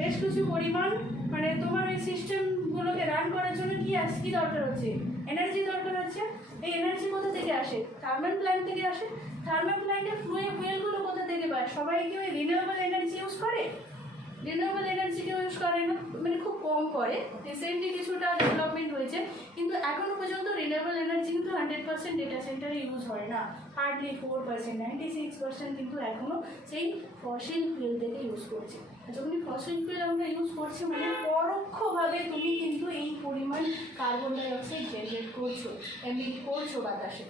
বেশ কিছু পরিমাণ মানে তোমার ওই সিস্টেমগুলোকে রান করার জন্য কি দরকার হচ্ছে? এনার্জি দরকার হচ্ছে। এই এনার্জি কোথা থেকে আসে? থার্মাল প্ল্যান্ট থেকে আসে। থার্মাল প্ল্যান্টের ফুয়েলগুলো কোথা থেকে পায়? সবাই কি ওই রিনিউয়েবল এনার্জি ইউজ করে? রিনিউয়েবল এনার্জি কেউ ইউজ করে না, মানে খুব কম করে। রিসেন্টলি কিছুটা ডেভেলপমেন্ট হয়েছে, কিন্তু এখনো পর্যন্ত রিনিউয়েবল এনার্জি কিন্তু 100% ডেটা সেন্টারে ইউজ হয় না। হার্ডলি 4%, 96% কিন্তু এখনো সেই ফসিল ফুয়েল থেকে ইউজ করছে। যখনই ফসিল ফুয়েল আমরা ইউজ করছি মানে পরোক্ষভাবে তুমি কিন্তু এই পরিমাণ কার্বন ডাইঅক্সাইড জেনারেট করছো, এমিট করছো বাতাসে।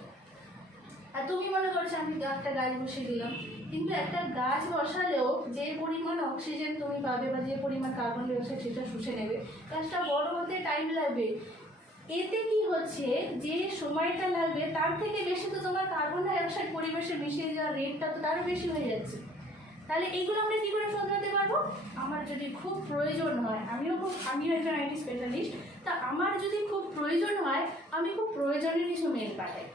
আর তুমি মনে করছো আমি একটা গাছ বসিয়ে দিলাম, কিন্তু একটা গাছ বসালেও যে পরিমাণ অক্সিজেন তুমি পাবে বা যে পরিমাণ কার্বন ডাইঅক্সাইড সেটা শুষে নেবে, গাছটা বড় হতে টাইম লাগবে। এতে কি হচ্ছে, যে সময়টা লাগবে তার থেকে বেশি তো তোমার কার্বন ডাইঅক্সাইড পরিবেশে মিশিয়ে যাওয়ার রেটটা তো তারও বেশি হয়ে যাচ্ছে। তাহলে এইগুলো আমরা কী করে শোধরাতে পারবো? আমার যদি খুব প্রয়োজন হয়, আমিও একজন IT স্পেশালিস্ট, তা আমার যদি খুব প্রয়োজন হয় আমি খুব প্রয়োজনের কিছু মেল পাঠাই।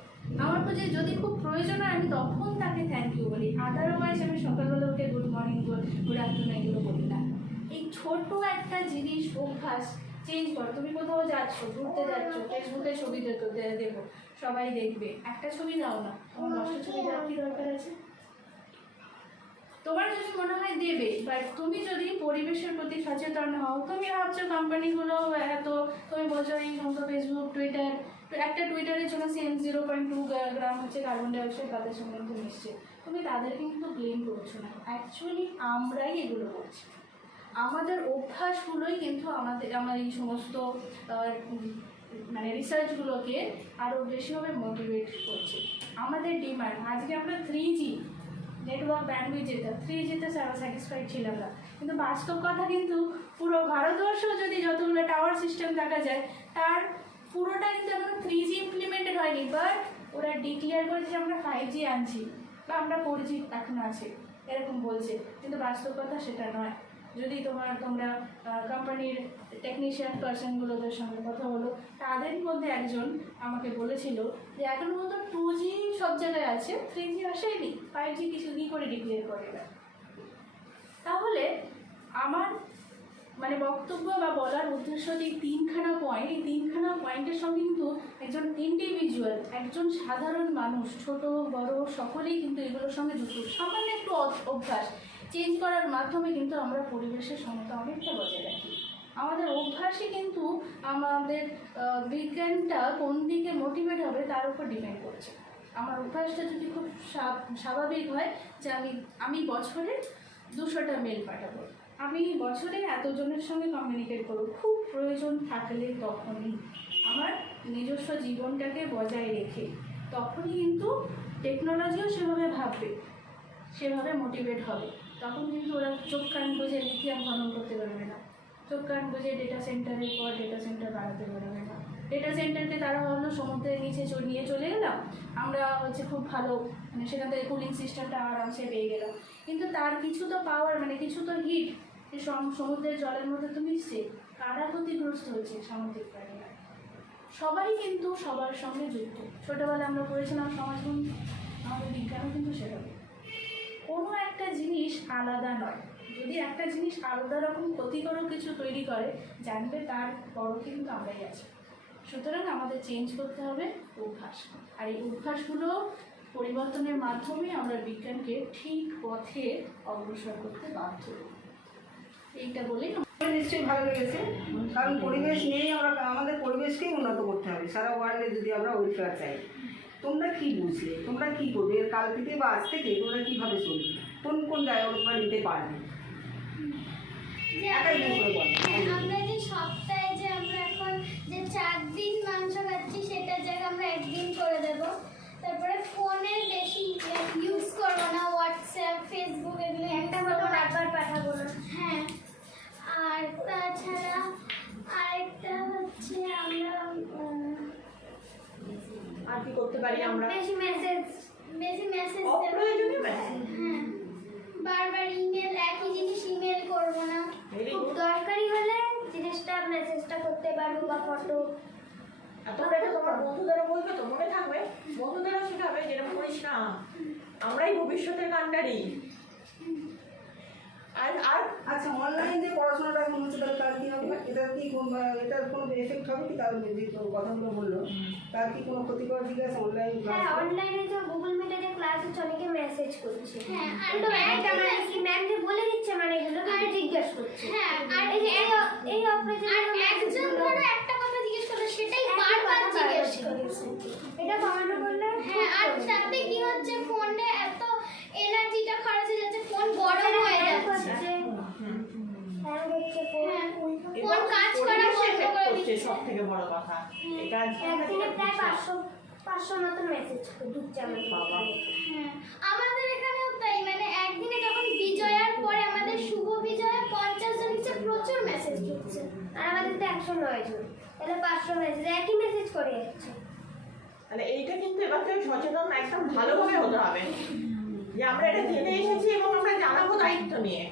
আমার কাছে যদি খুব প্রয়োজন হয় আমি তখন তাকে থ্যাংক ইউ বলি, আদারওয়াইজ আমি সকালবেলা উঠে গুড মর্নিং গুড আফটারনুন এগুলো বলি না। এই ছোট্ট একটা জিনিস অভ্যাস চেঞ্জ করো। তুমি কোথাও যাচ্ছ, ঘুরতে যাচ্ছ, ফেসবুকে ছবি দেবো, সবাই দেখবে, একটা ছবি দাও না, তোমার 10টা ছবি দেওয়ার কি দরকার আছে? তোমার যদি মনে হয় দেবে, বাট তুমি যদি পরিবেশের প্রতি সচেতন হও, তুমি ভাবছো কোম্পানিগুলো এত, তুমি বলছো এই সমস্ত ফেসবুক, টুইটার, একটা টুইটারের জন্য সেম 0.2 গ্রাম হচ্ছে কার্বন ডাইঅক্সাইড বাতাসের মধ্যে মিশছে, তুমি তাদেরকে কিন্তু ব্লেম করছো না। অ্যাকচুয়ালি আমরাই এগুলো করছি। আমাদের অভ্যাসগুলোই কিন্তু আমার এই সমস্ত মানে রিসার্চগুলোকে আরও বেশিভাবে মোটিভেট করছে। আমাদের ডিমান্ড, আজকে আমরা 3G নেটওয়ার্ক ব্যান্ডউইথ যেটা 3Gতে স্যাটিসফাইড ছিলাম না, কিন্তু বাস্তব কথা কিন্তু পুরো ভারতবর্ষ যদি যতগুলো টাওয়ার সিস্টেম দেখা যায় তার পুরোটা কিন্তু এখনো 3G ইমপ্লিমেন্টেড হয়নি, বাট ওরা ডিক্লেয়ার করেছে যে আমরা 5G আনছি বা আমরা 4G এখন আছে এরকম বলছে, কিন্তু বাস্তব কথা সেটা নয়। যদি তোমরা কোম্পানির টেকনিশিয়ান পার্সনগুলোদের সঙ্গে কথা হলো, তাদের মধ্যে একজন আমাকে বলেছিল যে এখনো মতো 2G সব জায়গায় আছে, 3G আসেনি, 5G কিছু কী করে ডিক্লেয়ার করে না। তাহলে আমার মানে বক্তব্য বা বলার উদ্দেশ্য যে এই তিনখানা পয়েন্টের সঙ্গে কিন্তু একজন ইন্ডিভিজুয়াল, একজন সাধারণ মানুষ, ছোট বড় সকলেই কিন্তু এগুলোর সঙ্গে যুক্ত। সামান্য একটু অভ্যাস চেঞ্জ করার মাধ্যমে কিন্তু আমরা পরিবেশের সমতা অনেকটা বজায় রাখি। আমাদের অভ্যাসই কিন্তু আমাদের বিজ্ঞানটা কোন দিকে মোটিভেট হবে তার উপর ডিপেন্ড করছে। আমার অভ্যাসটা যদি খুব স্বাভাবিক হয় যে আমি বছরে 200টা মেল পাঠাবো, আমি বছরে এতজনের সঙ্গে কমিউনিকেট করবো, খুব প্রয়োজন থাকলে তখনই আমার নিজস্ব জীবনটাকে বজায় রেখে, তখনই কিন্তু টেকনোলজিও সেভাবে ভাববে, সেভাবে মোটিভেট হবে। তখন কিন্তু ওরা চোখ কান বুঝে লিথিয়াম খনন করতে পারবে না, চোখ কান বুঝে ডেটা সেন্টারের পর ডেটা সেন্টার বানাতে পারবে না। ডেটা সেন্টারকে তারা ভাবলো সমুদ্রের নিচে নিয়ে চলে এলাম, আমরা খুব ভালো মানে সেখান থেকে কুলিং সিস্টেমটা আরামসে পেয়ে গেলাম, কিন্তু তার কিছু তো পাওয়ার মানে কিছু তো হিট সমুদ্রের জলের মধ্যে তো মিশছে, কারা ক্ষতিগ্রস্ত হয়েছে? সামুদ্রিক প্রাণীরা। সবাই কিন্তু সবার সঙ্গে যুক্ত। ছোটোবেলায় আমরা পড়েছিলাম সমাজবন্ধী, আমাদের বিজ্ঞানও কিন্তু সেভাবে কোনো একটা জিনিস আলাদা নয়। যদি একটা জিনিস আলাদা রকম ক্ষতিকর কিছু তৈরি করে, জানবে তার পরও কিন্তু আমরাই আছি। সুতরাং আমাদের চেঞ্জ করতে হবে অভ্যাস, আর এই অভ্যাসগুলো পরিবর্তনের মাধ্যমে আমরা বিজ্ঞানকে ঠিক পথে অগ্রসর করতে বাধ্য। এইটা বলেই নিশ্চয়ই ভালো লেগেছে, কারণ পরিবেশ নিয়েই আমাদের পরিবেশকেই উন্নত করতে হবে সারা ওয়ার্ল্ডে যদি আমরা ওয়েলফেয়ার চাই। তোমরা কি বুঝলে, তোমরা কি করবে এর কাল থেকে বা আজ থেকে তোমরা কীভাবে চলবে, কোন জায়গায় তোমরা নিতে পারবে? আমরা যে সপ্তাহে যে আমরা এখন যে 4 দিন মাংস খাচ্ছি সেটার জায়গায় আমরা 1 দিন করে দেবো। তারপরে ফোনের বেশি ইউজ করবো না, হোয়াটসঅ্যাপ করতে পারি আমরা? বেশি মেসেজ অপ্রয়োজনীয় মেসেজ। হ্যাঁ, বারবার ইমেল, একই জিনিস ইমেল করবো না। Very খুব good. দরকারি হলে জিনিসটা মেসেজটা করতে পারবো বা ফটো। আর তোমরা এটা তোমার বন্ধুদেরও বলবে তো, মনে থাকবে, বন্ধুদেরও শেখাবে যেরকম করিস না, আমরাই ভবিষ্যতের কান্ডারি। আর আর আচ্ছা, অনলাইন যে পড়াশোনাটা এখন হচ্ছে তাহলে তার কি হবে? এটার কোনো এফেক্ট হবে কি? তার যে কথাগুলো বললো তার কি কোনো ক্ষতিকর দিক আছে অনলাইন ক্লাস? হ্যাঁ, অনলাইনে যে গুগল মিটে যে ক্লাস হচ্ছে অনেকে মেসেজ করছে। হ্যাঁ, আর কিন্তু একটা মানে কি ম্যাম যে বলে দিচ্ছে মানে এগুলো কিন্তু জিজ্ঞেস করছে। হ্যাঁ, আর এই যে এই এই অপারেশন আর একজন ধরো একটা কথা জিজ্ঞেস করলো, সেটাই বারবার জিজ্ঞেস করছে। এটা কমানো করলে হ্যাঁ, আর সাথে কি হচ্ছে, ফোনে এত এনার্জিটা খরচ হয়ে যাচ্ছে, ফোন গরম হয়ে যাচ্ছে। হ্যাঁ হচ্ছে হ্যাঁ, ফোন ফোন কাজ করা বন্ধ করে দিচ্ছে। সব থেকে বড় কথা এটা। একদিনে প্রায় 500 মতো মেসেজ ঢুকছে আমাদের বাবা। হ্যাঁ, আমাদের এখানেও তাই, মানে একদিনে যখন বিজয়ার পরে আমাদের শুভ বিজয়া 50 জন নিচে প্রচুর মেসেজ ঢুকছে। আর আমাদের তো 109 জন, তাহলে 500 মেসেজ একই মেসেজ করে যাচ্ছে। তাহলে এইটা কিন্তু এবার থেকে সচেতন একদম ভালোভাবে হতে হবে, যে আমরা এটা জেনে এসেছি এবং আমরা জানাবো দায়িত্ব নিয়ে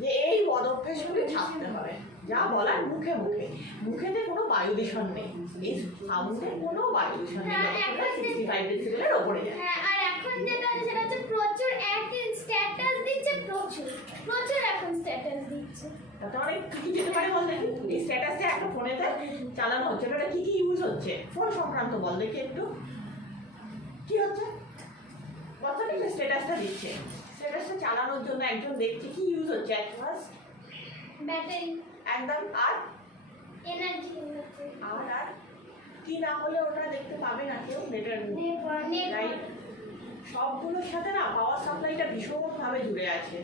যে এই বদ অভ্যাসগুলি ছাড়তে হবে। যা বলার মুখে মুখে, মুখেতে কোনো বায়ু দূষণ নেই, এই সাউন্ডে কোনো বায়ু দূষণ নেই, হ্যাঁ, এখন 65 ডেসিবেলের ওপরে যায়। হ্যাঁ, আর এখন যেটা আছে সেটা হচ্ছে প্রচুর একই স্ট্যাটাস দিচ্ছে, প্রচুর এখন স্ট্যাটাস দিচ্ছে। তাতে অনেক কি কি যেতে পারে বল দেখি, এই স্ট্যাটাসে একটা ফোনেতে চালানো হচ্ছে, ওটা কি কি ইউজ হচ্ছে ফোন সংক্রান্ত বল দেখি একটু, কি হচ্ছে? বাচ্চাটা যে স্ট্যাটাসটা দিচ্ছে, স্ট্যাটাসটা চালানোর জন্য একজন দেখছে কি ইউজ হচ্ছে, এক ফার্স্ট ব্যাটারি, একদম, আর এনার্জি হচ্ছে, আর কি না হলে ওটা দেখতে পাবে না কেউ, নেটের রাইট। সবগুলোর সাথে না পাওয়ার সাপ্লাইটা ভীষণভাবে জুড়ে আছে।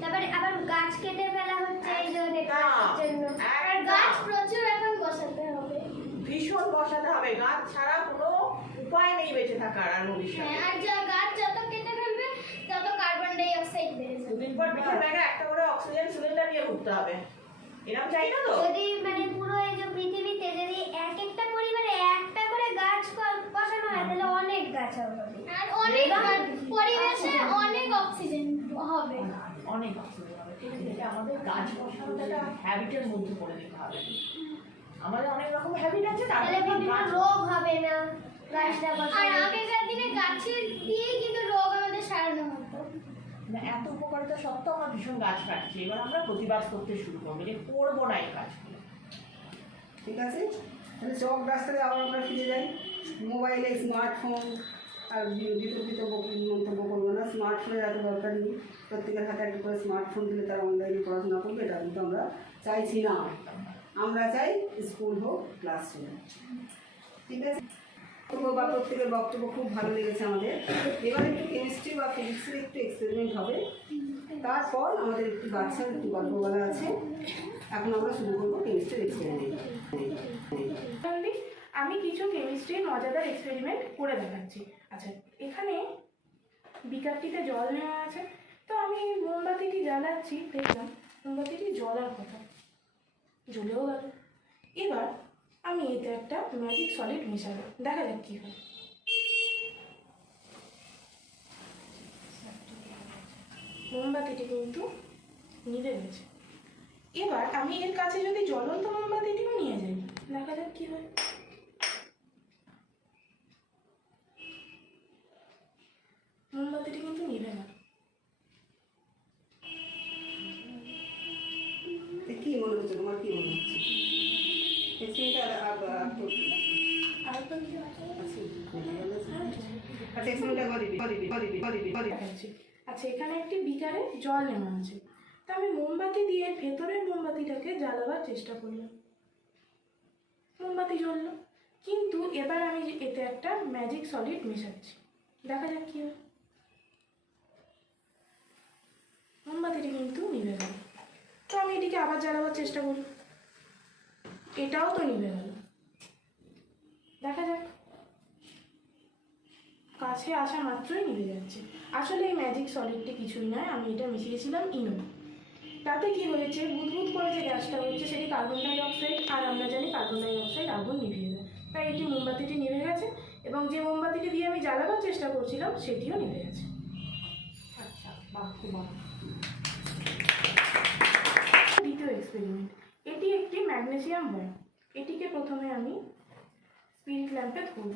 তারপরে আবার গাছ কেটে ফেলা হচ্ছে এই যে নেটওয়ার্কের জন্য। আর গাছ প্রচুর এখন বসাতে হবে। ভীষণ বসাতে হবে, গাছ ছাড়া কোনো উপায় নেই বেঁচে থাকার আর ভবিষ্যতে। হ্যাঁ, আর গাছ যত কেটে ফেলবে তত কার্বন ডাই অক্সাইড বেড়ে যাবে। দুদিন পর পিঠের ব্যাগে একটা করে অক্সিজেন সিলিন্ডার নিয়ে ঘুরতে হবে, এরকম চাই না তো? যদি মানে পুরো এই যে পৃথিবীতে যদি এক একটা পরিবারে একটা করে গাছ বসানো হয় তাহলে অনেক গাছ হবে। আর অনেক পরিবেশে অনেক অক্সিজেন হবে। অনেক অক্সিজেন হবে, ঠিক আছে? এটা আমাদের গাছ বসানোটা একটা হ্যাবিটের মধ্যে করে দিতে হবে। আমাদের অনেক রকম হ্যাবিট আছে, তাহলে তাহলে বিভিন্ন রোগ হবে না গাছটা আর বসানো। আগেকার দিনে গাছের দিয়েই কিন্তু রোগ আমাদের সারানো হতো। এত উপকারিতা সত্ত্বেও আমরা ভীষণ গাছ কাটছি। এবার আমরা প্রতিবাদ করতে শুরু করবো যে করবো না এই কাজগুলো। ঠিক আছে, তাহলে চক রাস্তায় আবার আমরা ফিরে যাই। মোবাইলে স্মার্টফোন আর বিতর্কিত মন্তব্য করবো না, স্মার্টফোনের এত দরকার নেই। প্রত্যেকের হাতে একটা করে স্মার্টফোন দিলে তারা অনলাইনে পড়াশোনা করবে, এটা কিন্তু আমরা চাইছি না। আমরা চাই স্কুল হোক, ক্লাসরুম। ঠিক আছে, বা প্রত্যেকের বক্তব্য খুব ভালো লেগেছে আমাদের। এবার একটু কেমিস্ট্রি বা ফিজিক্সের একটু এক্সপেরিমেন্ট হবে, তারপর আমাদের একটু বাচ্চার একটু গল্প বলা আছে। এখন আমরা শুরু করবো কেমিস্ট্রির এক্সপেরিমেন্ট। আমি কিছু কেমিস্ট্রির মজাদার এক্সপেরিমেন্ট করে দেখাচ্ছি। আচ্ছা, এখানে বিকারটিতে জল নেওয়া আছে, তো আমি মোমবাতিটি জ্বালাচ্ছি, দেখলাম মোমবাতিটি জ্বলার কথা, জ্বলেও গেল। এবার আমি এতে একটা ম্যাজিক সলিড মেশাবো, দেখা যাক কী হয়। মোমবাতিটি কিন্তু নিভে গেছে। এবার আমি এর কাছে যদি জ্বলন্ত মোমবাতিটিও নিয়ে যাই, দেখা যাক কী হয়। মোমবাতিটি কিন্তু নিভে না। কি মনে হচ্ছে তোমার, কি মনে হচ্ছে এক্সপেরিমেন্টটা? আচ্ছা, এক্সপেরিমেন্টটা দেখাচ্ছি। আচ্ছা, এখানে একটি বিকারে জল নেওয়া আছে, তা আমি মোমবাতি দিয়ে ভেতরের মোমবাতিটাকে জ্বালাবার চেষ্টা করলাম, মোমবাতি জ্বললো। কিন্তু এবার আমি এতে একটা ম্যাজিক সলিড মেশাচ্ছি, দেখা যাক কী হয়। মোমবাতিটি কিন্তু নিভে গেল। তো আমি এটিকে আবার জ্বালাবার চেষ্টা করি, এটাও তো নিভে গেল। দেখা যাক, কাছে আসা মাত্রই নিভে যাচ্ছে। আসলে এই ম্যাজিক সলিডটি কিছুই নয়, আমি এটা মিশিয়েছিলাম ইনো। তাতে কি হয়েছে, বুদবুদ করে যে গ্যাসটা হচ্ছে সেটি কার্বন ডাই অক্সাইড, আর আমরা জানি কার্বন ডাই অক্সাইড আগুন নিভিয়ে দেয়, তাই এটি মোমবাতিটি নিভে গেছে এবং যে মোমবাতিটি দিয়ে আমি জ্বালাবার চেষ্টা করছিলাম সেটিও নিভে গেছে। আচ্ছা, বাহ, খুব ভালো। দ্বিতীয় এক্সপেরিমেন্ট, এটি একটি ম্যাগনেসিয়াম ওয়্যার। এটিকে প্রথমে আমি স্পিরিট ল্যাম্পে ধরব।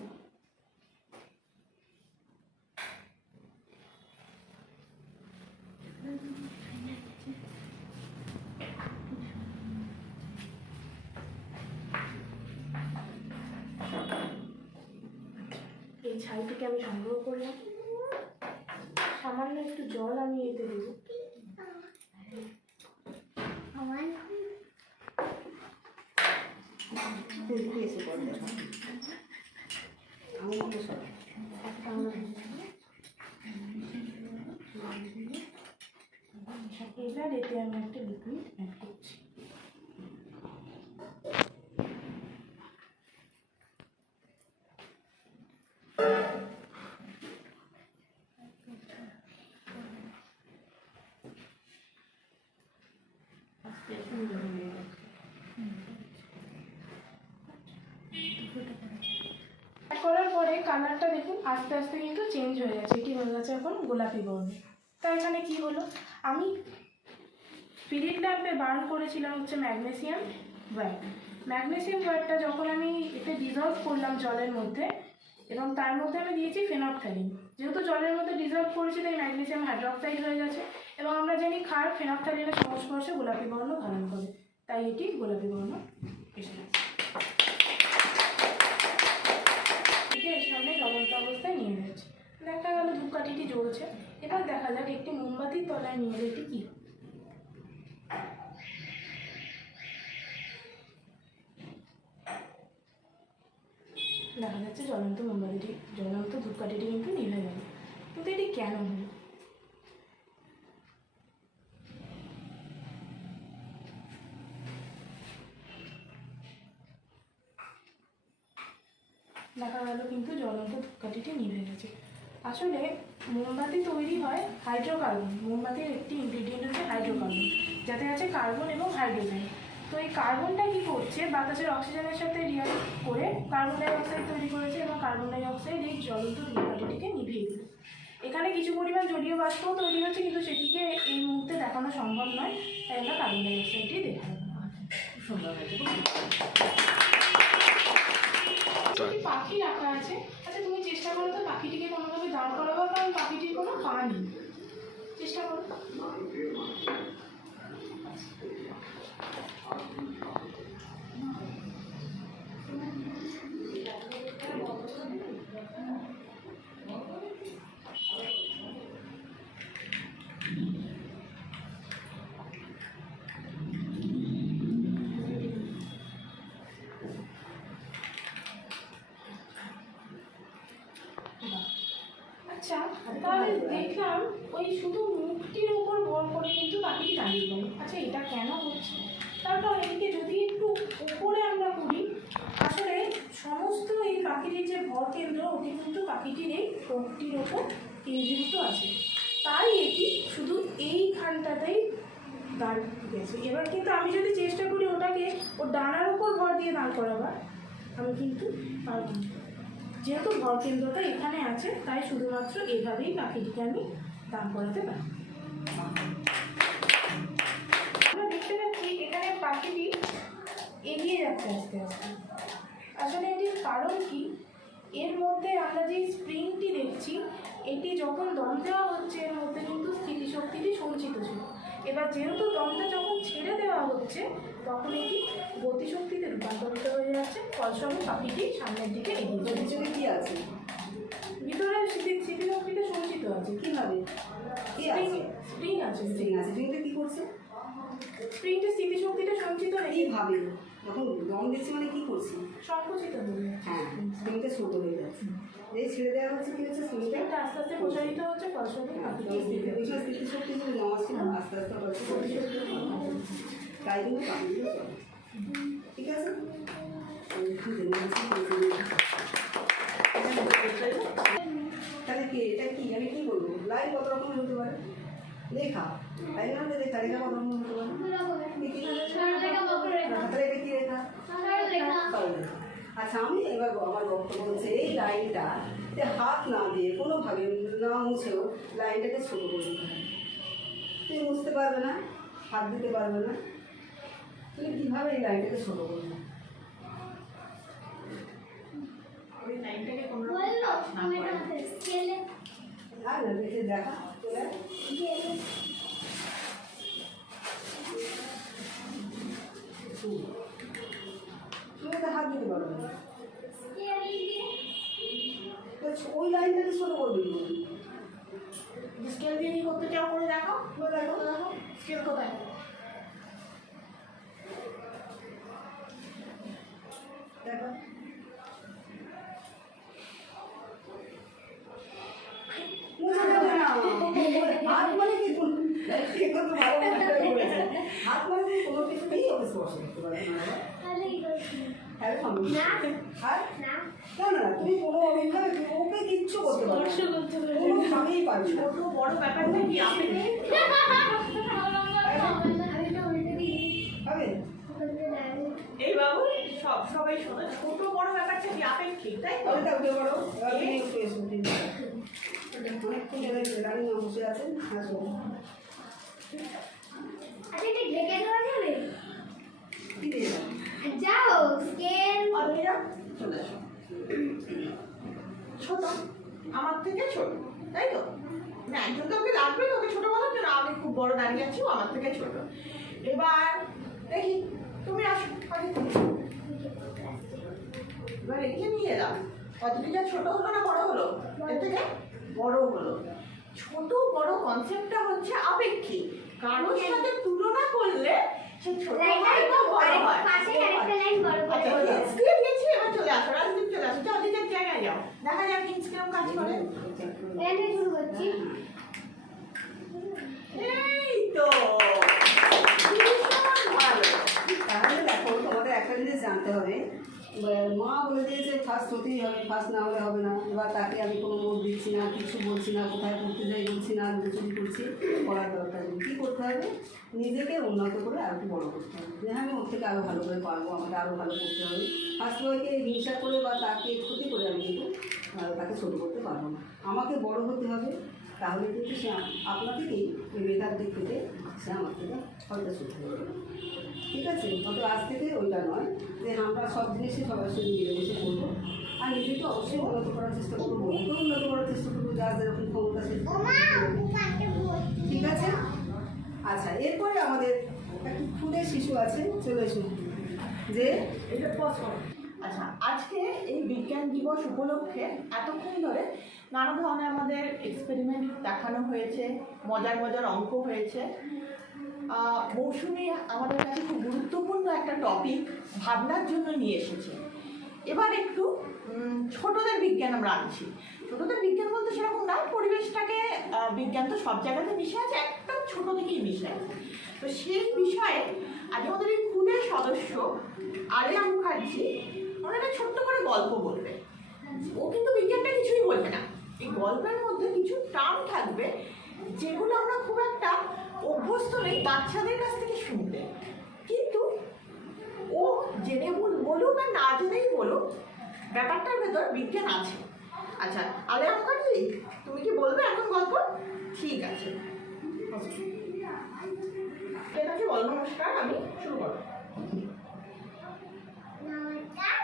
এই ছাইটিকে আমি সংগ্রহ করলাম, সামান্য একটু জল আমি এতে দেব। ফুলগুলো এসে পড়ে দেখো। আঙুলগুলো সব। এবার এতে আমি একটা লিকুইড অ্যাড করছি। করার পরে কালারটা দেখুন আস্তে আস্তে কিন্তু চেঞ্জ হয়ে গেছে, এটি হয়ে গেছে এখন গোলাপি বর্ণ। তা এখানে কি হলো, আমি স্পিরিট ল্যাম্পে বার্ন করেছিলাম হচ্ছে ম্যাগনেসিয়াম ওয়্যার। ম্যাগনেসিয়াম ওয়্যারটা যখন আমি এতে ডিজলভ করলাম জলের মধ্যে, এবং তার মধ্যে আমি দিয়েছি ফেনপথ্যালিন। যেহেতু জলের মধ্যে ডিজলভ করেছি তাই ম্যাগনেসিয়াম হাইড্রক্সাইড হয়ে গেছে, এবং আমরা জানি ক্ষার ফেনপথ্যালিনের সংস্পর্শে গোলাপি বর্ণ ধারণ করে, তাই এটি গোলাপি বর্ণ এসে গেছে। এর সামনে জ্বলন্ত অবস্থায় নিয়ে যাচ্ছে, দেখা গেল ধূপকাঠিটি জ্বলছে। এবার দেখা যাক একটি মোমবাতির তলায় নিয়ে এলে এটি কী। দেখা যাচ্ছে জ্বলন্ত মোমবাতিটি, জ্বলন্ত ধূপকাঠিটি কিন্তু নিভে গেল। কিন্তু এটি কেন হলো? দেখা গেল কিন্তু জ্বলন্ত ধূপকাঠিটি নিভে গেছে। আসলে মোমবাতি তৈরি হয় হাইড্রোকার্বন। মোমবাতির একটি ইনগ্রিডিয়েন্ট হচ্ছে হাইড্রোকার্বন, যাতে আছে কার্বন এবং হাইড্রোজেন। তো এই কার্বনটা কী করছে, বাতাসের অক্সিজেনের সাথে রিয়াক্ট করে কার্বন ডাই অক্সাইড তৈরি করেছে, এবং কার্বন ডাই অক্সাইড এই জ্বলন্ত ধূপকাঠিটিকে নিভিয়ে দিল। এখানে কিছু পরিমাণ জলীয় বাষ্পও তৈরি হচ্ছে, কিন্তু সেটিকে এই মুহূর্তে দেখানো সম্ভব নয়, তাই আমরা কার্বন ডাই অক্সাইডটি দেখাবো। সুন্দর হয়েছে। একটি পাখি রাখা আছে। আচ্ছা, তুমি চেষ্টা করো তো পাখিটিকে কোনোভাবে দাঁড় করাবো, কারণ পাখিটির কোনো পা নেই। চেষ্টা করো। আচ্ছা, তাহলে দেখলাম ওই শুধু মুখটির উপর ভর করে কিন্তু পাখিটি দাঁড়িয়ে গেল। আচ্ছা, এটা কেন হচ্ছে? তারপর এদিকে যদি একটু উপরে আমরা করি, আসলে সমস্ত এই পাখিটির যে ভর কেন্দ্র, ওটি কিন্তু পাখিটির এই ঠোঁটটির ওপর কেন্দ্রীভূত আছে, তাই এটি শুধু এইখানটাতেই দাঁড় গেছে। এবার কিন্তু আমি যদি চেষ্টা করি ওটাকে ওর ডানার উপর ভর দিয়ে দাঁড় করাবার, আমি কিন্তু পারব না। যেহেতু ভর কেন্দ্রটা এখানে আছে, তাই শুধুমাত্র এভাবেই পাখিটিকে আমি দাঁড় করাতে পারি। আমরা দেখতে পাচ্ছি এখানে পাখিটি এগিয়ে যাচ্ছে আস্তে আস্তে। আসলে এটির কারণ কি, এর মধ্যে আমরা যে স্প্রিংটি দেখছি, এটি যখন দম দেওয়া হচ্ছে এর মধ্যে কিন্তু স্থিতিশক্তিটি সঞ্চিত ছিল। এবার যেহেতু দমটা যখন ছেড়ে দেওয়া হচ্ছে, তখন এটি গতিশক্তিতে রূপান্তরিত হয়ে যাচ্ছে, ফলস্বরূপ পাখিটি সামনের দিকে এগিয়ে যাচ্ছে। পিছনে কি আছে? ভিতরে স্মৃতিশক্তিতে সঞ্চিত আছে। কিভাবে? কি আছে? স্প্রিং আছে। স্প্রিং আছে। স্প্রিংটা কি করছে? স্প্রিংটা স্থিতিশক্তিতে সঞ্চিত রেখে কিভাবে? যখন দম দিচ্ছি মানে কি করছি? সংকুচিত হয়ে যাচ্ছে। হ্যাঁ, স্প্রিংটা ছোট হয়ে যাচ্ছে। এই ছেড়ে দেওয়া হচ্ছে, কি হচ্ছে? স্প্রিংটা স্প্রিংটা আস্তে আস্তে প্রসারিত হচ্ছে, ফলস্বরূপ পাখিটি স্থির হচ্ছে। ওইখানে স্থিতিশক্তি গুলো জমা ছিল, আস্তে আস্তে হচ্ছে গতিশক্তি। তাই কিন্তু পাখিগুলো চলে। ঠিক আছে? তাহলে কি এটা কি আমি কি বলবো? লাইন কত রকমের হতে পারে? লেখা, তাই না? লেখা লেখা কত রকমের হতে পারে? সরলরেখা, বক্ররেখা, তাহলে এটা কি রেখা? সরলরেখা। সরলরেখা। আচ্ছা, আমি এবার আমার বক্তব্য হচ্ছে এই লাইনটা হাত না দিয়ে কোনোভাবে না মুছেও লাইনটাকে ছোটো করে দিতে হবে। তুমি মুছতে পারবে না, হাত দিতে পারবে না, তুমি কীভাবে এই লাইনটাকে ছোটো করবে? ওই লাইনটাকে কোনো বললো কাজ না আমি করে একটা স্কেলে আর না দেখে দেখা চলে আয়। গেলে তুমি তো হাত দিতে পারবে না, স্কেল দিয়ে তো ওই লাইনটাকে ছোটো করবে কি করে? স্কেল দিয়ে কি করতে চাও করে দেখো। করে দেখো। দেখো স্কেল কোথায়? দেখো মুছে দেবে না। হাত মানে কি কোনো হাত মানে কি কোনো কিছুতেই ওকে স্পর্শ করতে পারবে না। তাহলে কি করছি হ্যাঁ, সমস্যা। না আর না না না না, তুমি কোনো অভিভাবে ওকে কিচ্ছু করতে পারবে না, কোনোভাবেই পারবে না। ছোট বড় ব্যাপারটা কি আপনি আমি তো উল্টে দিই হবে? উল্টে দাঁড়িয়ে এই বাবু সবাই শোনো, ছোট বড় ব্যাপারটা কি আপেক্ষিক, তাই তো? তাহলে তা উঠে পড়ো, এবার তুমি একটু এসো প্লিজ। অনেকক্ষণ ধরে রানী বসে আছেন, আসো। আচ্ছা এটা ঢেকে দেওয়া যাবে কি দিয়ে যাবে? যাও স্কেল অদ্রিজা চলে এসো। ছোট আমার থেকে ছোট, তাই তো? না একজন কাউকে লাগবে তোকে ছোট বলার জন্য, আমি খুব বড় দাঁড়িয়ে আছি, ও আমার থেকে ছোট। এবার দেখি তুমি আসো আগে তুমি। এবার একে নিয়ে এলাম, অদ্রিজা ছোট হলো না বড় হলো? এর থেকে বড় হলো। ছোট বড় কনসেপ্টটা হচ্ছে আপেক্ষিক, কারোর সাথে তুলনা করলে সে ছোট হয় বা বড় হয়। পাশে আরেকটা লাইন বড় করে আচ্ছা, বলো। হিন্টস দিয়ে দিয়েছি, এবার চলে আসো, রাজদীপ চলে আসো, যাও নিজের জায়গায় যাও, দেখা যাক হিন্টস কিরকম কাজ করে। এখান থেকে শুরু করছি এই তো ভীষণ ভালো। তাহলে দেখো, তোমাদের একটা জিনিস জানতে হবে, মা বলে দিয়েছে ফার্স্ট হতেই হবে, ফার্স্ট না হলে হবে না। এবার তাকে আমি কোনো নোট দিচ্ছি না, কিছু বলছি না, কোথায় পড়তে যাই বলছি না, লুচুরি করছি, করার দরকার নেই। কী করতে হবে? নিজেকে উন্নত করে আরও একটু বড়ো করতে হবে, যে আমি ওর থেকে আরও ভালো করে পারবো, আমাকে আরও ভালো করতে হবে। ফার্স্ট বয়কে হিংসা করে বা তাকে ক্ষতি করে আমি কিন্তু তাকে ছোটো করতে পারবো না। আমাকে বড় হতে হবে, তাহলে কিন্তু সে আপনা থেকেই ওই মেধার দিক থেকে সে আমার থেকে হয়তো ছোটো হয়ে যাবে। ঠিক আছে? হয়তো আজ থেকে ওইটা নয় যে আমরা সব জিনিসই সবার সঙ্গে মিলেমিশে করবো, আর নিজেকে অবশ্যই উন্নত করার চেষ্টা করবো, ওকেও উন্নত করার চেষ্টা করবো, যার যেরকম ক্ষমতা সে। ঠিক আছে? আচ্ছা, এরপরে আমাদের একটু ক্ষুদে শিশু আছে, চলে এসো। যে এটা পজ করো। আচ্ছা, আজকে এই বিজ্ঞান দিবস উপলক্ষে এতক্ষণ ধরে নানা ধরনের আমাদের এক্সপেরিমেন্ট দেখানো হয়েছে, মজার মজার অঙ্ক হয়েছে। মৌসুমি আমাদের কাছে খুব গুরুত্বপূর্ণ একটা টপিক ভাবনার জন্য নিয়ে এসেছে। এবার একটু ছোটদের বিজ্ঞান আমরা আনছি। ছোটদের বিজ্ঞান বলতে সেরকম না, পরিবেশটাকে বিজ্ঞান তো সব জায়গাতে মিশে আছে, একদম ছোট থেকেই মিশে আছে। তো সেই বিষয়ে আজ আমাদের এই ক্ষুদে সদস্য আলেয়া মুখার্জি ওরা একটা ছোট্ট করে গল্প বলবে। ও কিন্তু বিজ্ঞানটা কিছুই বলবে না, এই গল্পের মধ্যে কিছু টার্ম থাকবে যেগুলো আমরা খুব একটা অভ্যস্ত নেই বাচ্চাদের কাছ থেকে শুনতে, কিন্তু ও জেনে বলুক আর না জেনেই বলুক, ব্যাপারটার ভেতর বিজ্ঞান আছে। আচ্ছা আলেয়া মুখার্জি, তুমি কি বলবে এখন গল্প? ঠিক আছে, এটাকে বল। নমস্কার, আমি শুরু করব। নমস্কার,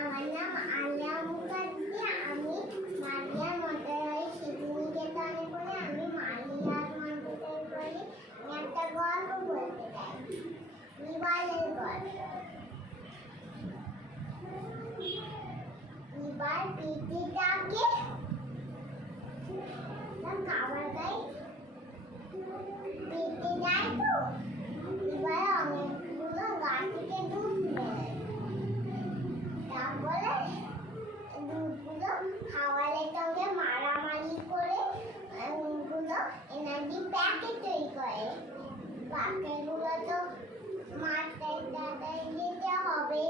আমার নাম আলিয়া মুখার্জি। আমি মারিয়া মন্টেসরি শিশু নিকেতনে পড়ি। আমি মারিয়া মন্টেসরি পড়ি। আমি একটা গল্প বলতে চাই, বিড়ালের গল্প। এবার পিটিটাকে খাবার দেয়, পিটি যায় তো, এবার অনেকগুলো গাছ থেকে দুধ নেয়। তারপরে দুধগুলো খাবারের সঙ্গে মারামারি করে গুলো এনার্জি প্যাকেট তৈরি করে। প্যাকেটগুলো তো মাথায় দাদায় দিতে হবে।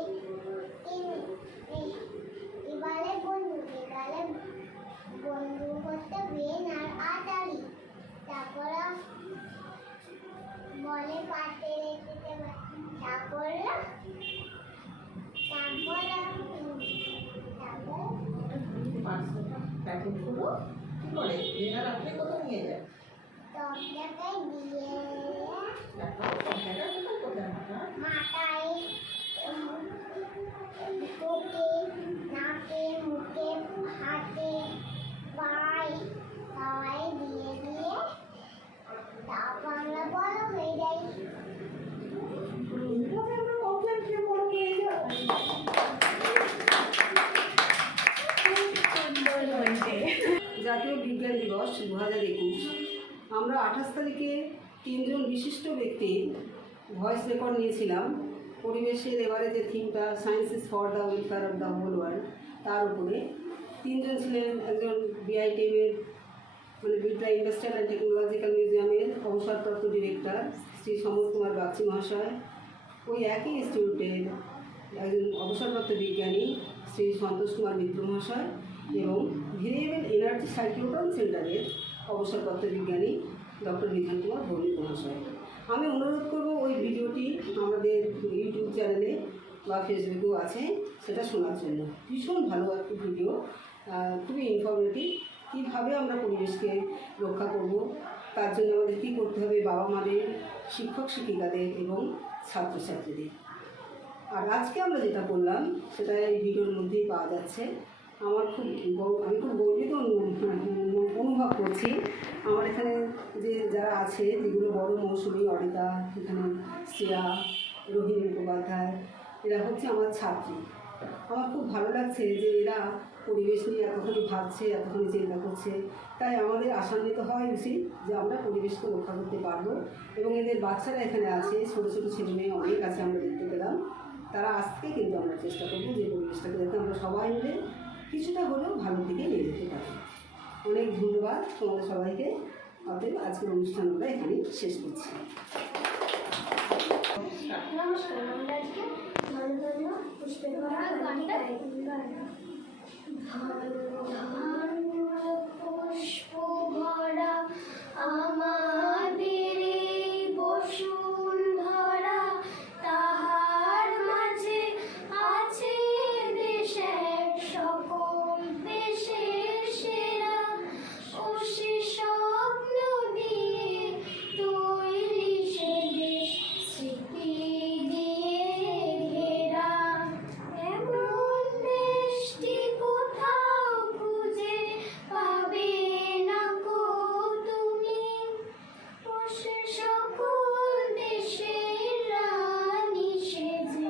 এবারে বন্ধু হচ্ছে ব্রেন আর আটারি। তারপরে বলে পাতে রেখে দেবে। তারপরে মাথাটাকে দিয়ে মাথায় বুকে নাকে মুখে হাতে পায়ে পায়ে দিয়ে দিয়ে তারপর আমরা বড় হয়ে যাই। জাতীয় বিজ্ঞান দিবস 2021 আমরা 28 তারিখে 3 জন বিশিষ্ট ব্যক্তির ভয়েস রেকর্ড নিয়েছিলাম পরিবেশের এবারে যে থিমটা science is for the welfare of the whole world তার উপরে। 3 জন ছিলেন একজন বিআইটিএমের মানে বিড়লা ইন্ডাস্ট্রিয়াল অ্যান্ড টেকনোলজিক্যাল মিউজিয়ামের অবসরপ্রাপ্ত ডিরেক্টর শ্রী সমর কুমার বাগচি মহাশয়, ওই একই ইনস্টিটিউটের একজন অবসরপ্রাপ্ত বিজ্ঞানী শ্রী সন্তোষ কুমার মিত্র মহাশয় এবং ভেরিয়েবল এনার্জি সাইক্লোট্রন সেন্টারের অবসরপ্রাপ্ত বিজ্ঞানী ডক্টর বিধান কুমার ভৌমিক মহাশয়। আমি অনুরোধ করব ওই ভিডিওটি আমাদের ইউটিউব চ্যানেলে বা ফেসবুকেও আছে সেটা শোনার জন্য। ভীষণ ভালো একটা ভিডিও, খুবই ইনফরমেটিভ। কীভাবে আমরা পরিবেশকে রক্ষা করব, তার জন্য আমাদের কী করতে হবে বাবা মাদের, শিক্ষক শিক্ষিকাদের এবং ছাত্রছাত্রীদের। আর আজকে আমরা যেটা করলাম সেটা এই ভিডিওর মধ্যেই পাওয়া যাচ্ছে। আমি খুব গর্বিত অনুভব করছি। আমার এখানে যে যারা আছে, যেগুলো বড় মৌসুমী, অরিতা, এখানে শ্রেয়া, রোহিণী মুখোপাধ্যায়, এরা হচ্ছে আমার ছাত্রী। আমার খুব ভালো লাগছে যে এরা পরিবেশ নিয়ে এতখানি ভাবছে, এতখানি চিন্তা করছে। তাই আমাদের আশান্বিত হওয়াই উচিত যে আমরা পরিবেশকে রক্ষা করতে পারবো। এবং এদের বাচ্চারা এখানে আছে, ছোটো ছোটো ছেলে মেয়ে অনেক আছে, আমরা দেখতে পেলাম। তারা আজ থেকে কিন্তু আমরা চেষ্টা করবো যে পরিবেশটাকে যাতে আমরা সবাই মিলে কিছুটা হলেও ভালো দিকে নিয়ে যেতে পারি। অনেক ধন্যবাদ তোমাদের সবাইকে। অতএব আজকের অনুষ্ঠান আমরা এখানেই শেষ করছি। নমস্কার, আমরা আজকে ধন ধন্য পুষ্পে ভরা গানটা পুষ্প ভরা আমাদের এই বসুন্ধরা, তাহার মাঝে আছে দেশের সকল দেশের সেরা, ও সে স্বপ্ন দিয়ে তৈরি সে দেশ স্মৃতি দিয়ে ঘেরা। এমন দেশটি কোথাও খুঁজে পাবে না গো তুমি, ও সে সকল দেশের রানী সেজে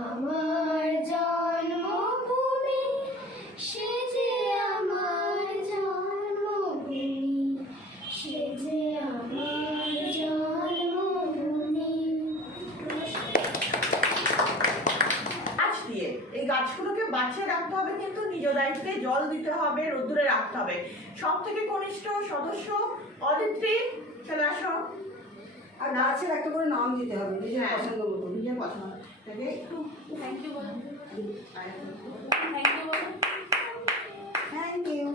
আমার জন্মভূমি, সেজে আমার জন্মভূমি, সেজে আমার জন্মভূমি। গাছ দিয়ে এই গাছগুলোকে বাঁচিয়ে রাখতে হবে, কিন্তু নিজ দায়িত্বে জল দিতে হবে, রোদ্দুরে রাখতে হবে। সব থেকে কনিষ্ঠ সদস্য অদিত্রী, চলে আসো। আর গাছের একটা করে নাম দিতে হবে নিজের হ্যাঁ, পছন্দ মতো। নিজের পছন্দ থেকে একটু থ্যাংক ইউ বলো, আরে, থ্যাংক ইউ বলো। Thank you.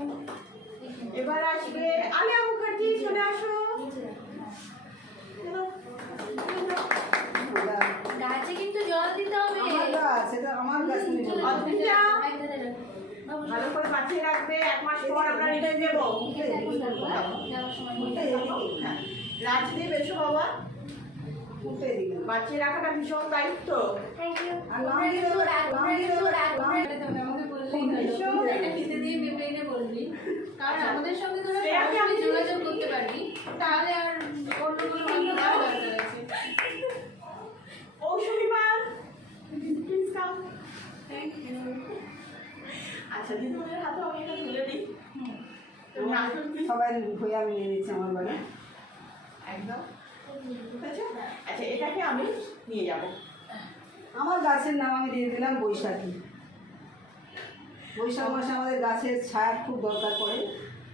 এবার আসবে আলিয়া মুখার্জি, চলে আসো। গাছে কিন্তু জল দিতে হবে। আমার গাছ, এটা আমার গাছ। তুমি বলো। অদ্রিজা, ভালো করে বাঁচিয়ে রাখবে, 1 মাস পর আমরা রিটার্ন দেবো। হ্যাঁ, রাজদীপ, এসো বাবা। উঠে দিবে। বাঁচিয়ে রাখাটা ভীষণ দায়িত্ব। Thank you. আর নাম দিলে কারণ আমাদের সঙ্গে তোরা শ্রেয়াকে সরাসরি আমি- যোগাযোগ করতে পারবি, তাহলে আর অন্য কোনো বাংলা দেওয়ার দরকার আছে। মৌসুমী ম্যাম, প্লিজ কাম। আচ্ছা, দিদিমণির হাতে আমি এটা তুলে দিই। তুমি আসুন please। সবাই হয়ে আমি নিয়ে নিচ্ছি আমার বাড়ি। একদম ঠিক আছে। আচ্ছা, এটাকে আমি নিয়ে যাব। আমার গাছের নাম আমি দিয়ে দিলাম বৈশাখী। বৈশাখ মাসে আমাদের গাছের ছায়া খুব দরকার পড়ে।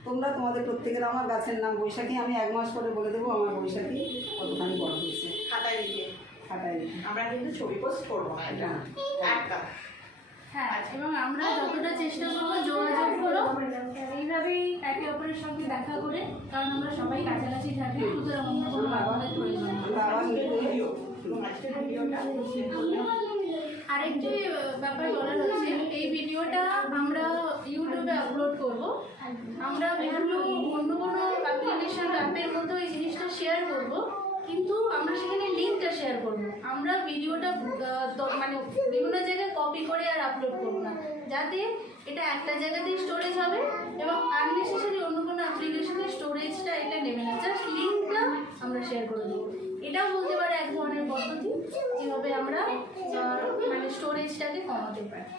তোমরা তোমাদের প্রত্যেকের আমার গাছের নাম বৈশাখী। আমি 1 মাস পরে বলে দেবো আমার বৈশাখী কতখানি বড় হয়েছে। খাতায় লিখে খাতায় লিখে। আমরা কিন্তু ছবি পোস্ট করবো না, এটা একটা। হ্যাঁ, এবং আমরা যতটা চেষ্টা করবো যোগাযোগ করো, এইভাবেই একে অপরের সঙ্গে দেখা করে, কারণ আমরা সবাই কাছাকাছি থাকি, সুতরাং অন্য কোনো মাধ্যমের প্রয়োজন নেই। আমরা আবার ভিডিও এবং আজকের ভিডিওটা আরেকটি ব্যাপার বলার হচ্ছে, এই ভিডিওটা আমরা ইউটিউবে আপলোড করব। আমরা বিভিন্ন অন্য কোনো অ্যাপ্লিকেশন অ্যাপের মধ্যে এই জিনিসটা শেয়ার করব, কিন্তু আমরা সেখানে লিঙ্কটা শেয়ার করব। আমরা ভিডিওটা মানে বিভিন্ন জায়গায় কপি করে আর আপলোড করব না, যাতে এটা একটা জায়গাতেই স্টোরেজ হবে এবং আননেসেসারি অন্য কোনো অ্যাপ্লিকেশনের স্টোরেজটা এটা নেবে না, জাস্ট লিঙ্কটা আমরা শেয়ার করে দেবো। এটাও বলতে পারে এক ধরনের পদ্ধতি যেভাবে আমরা মানে স্টোরেজটাকে কমাতে পারি।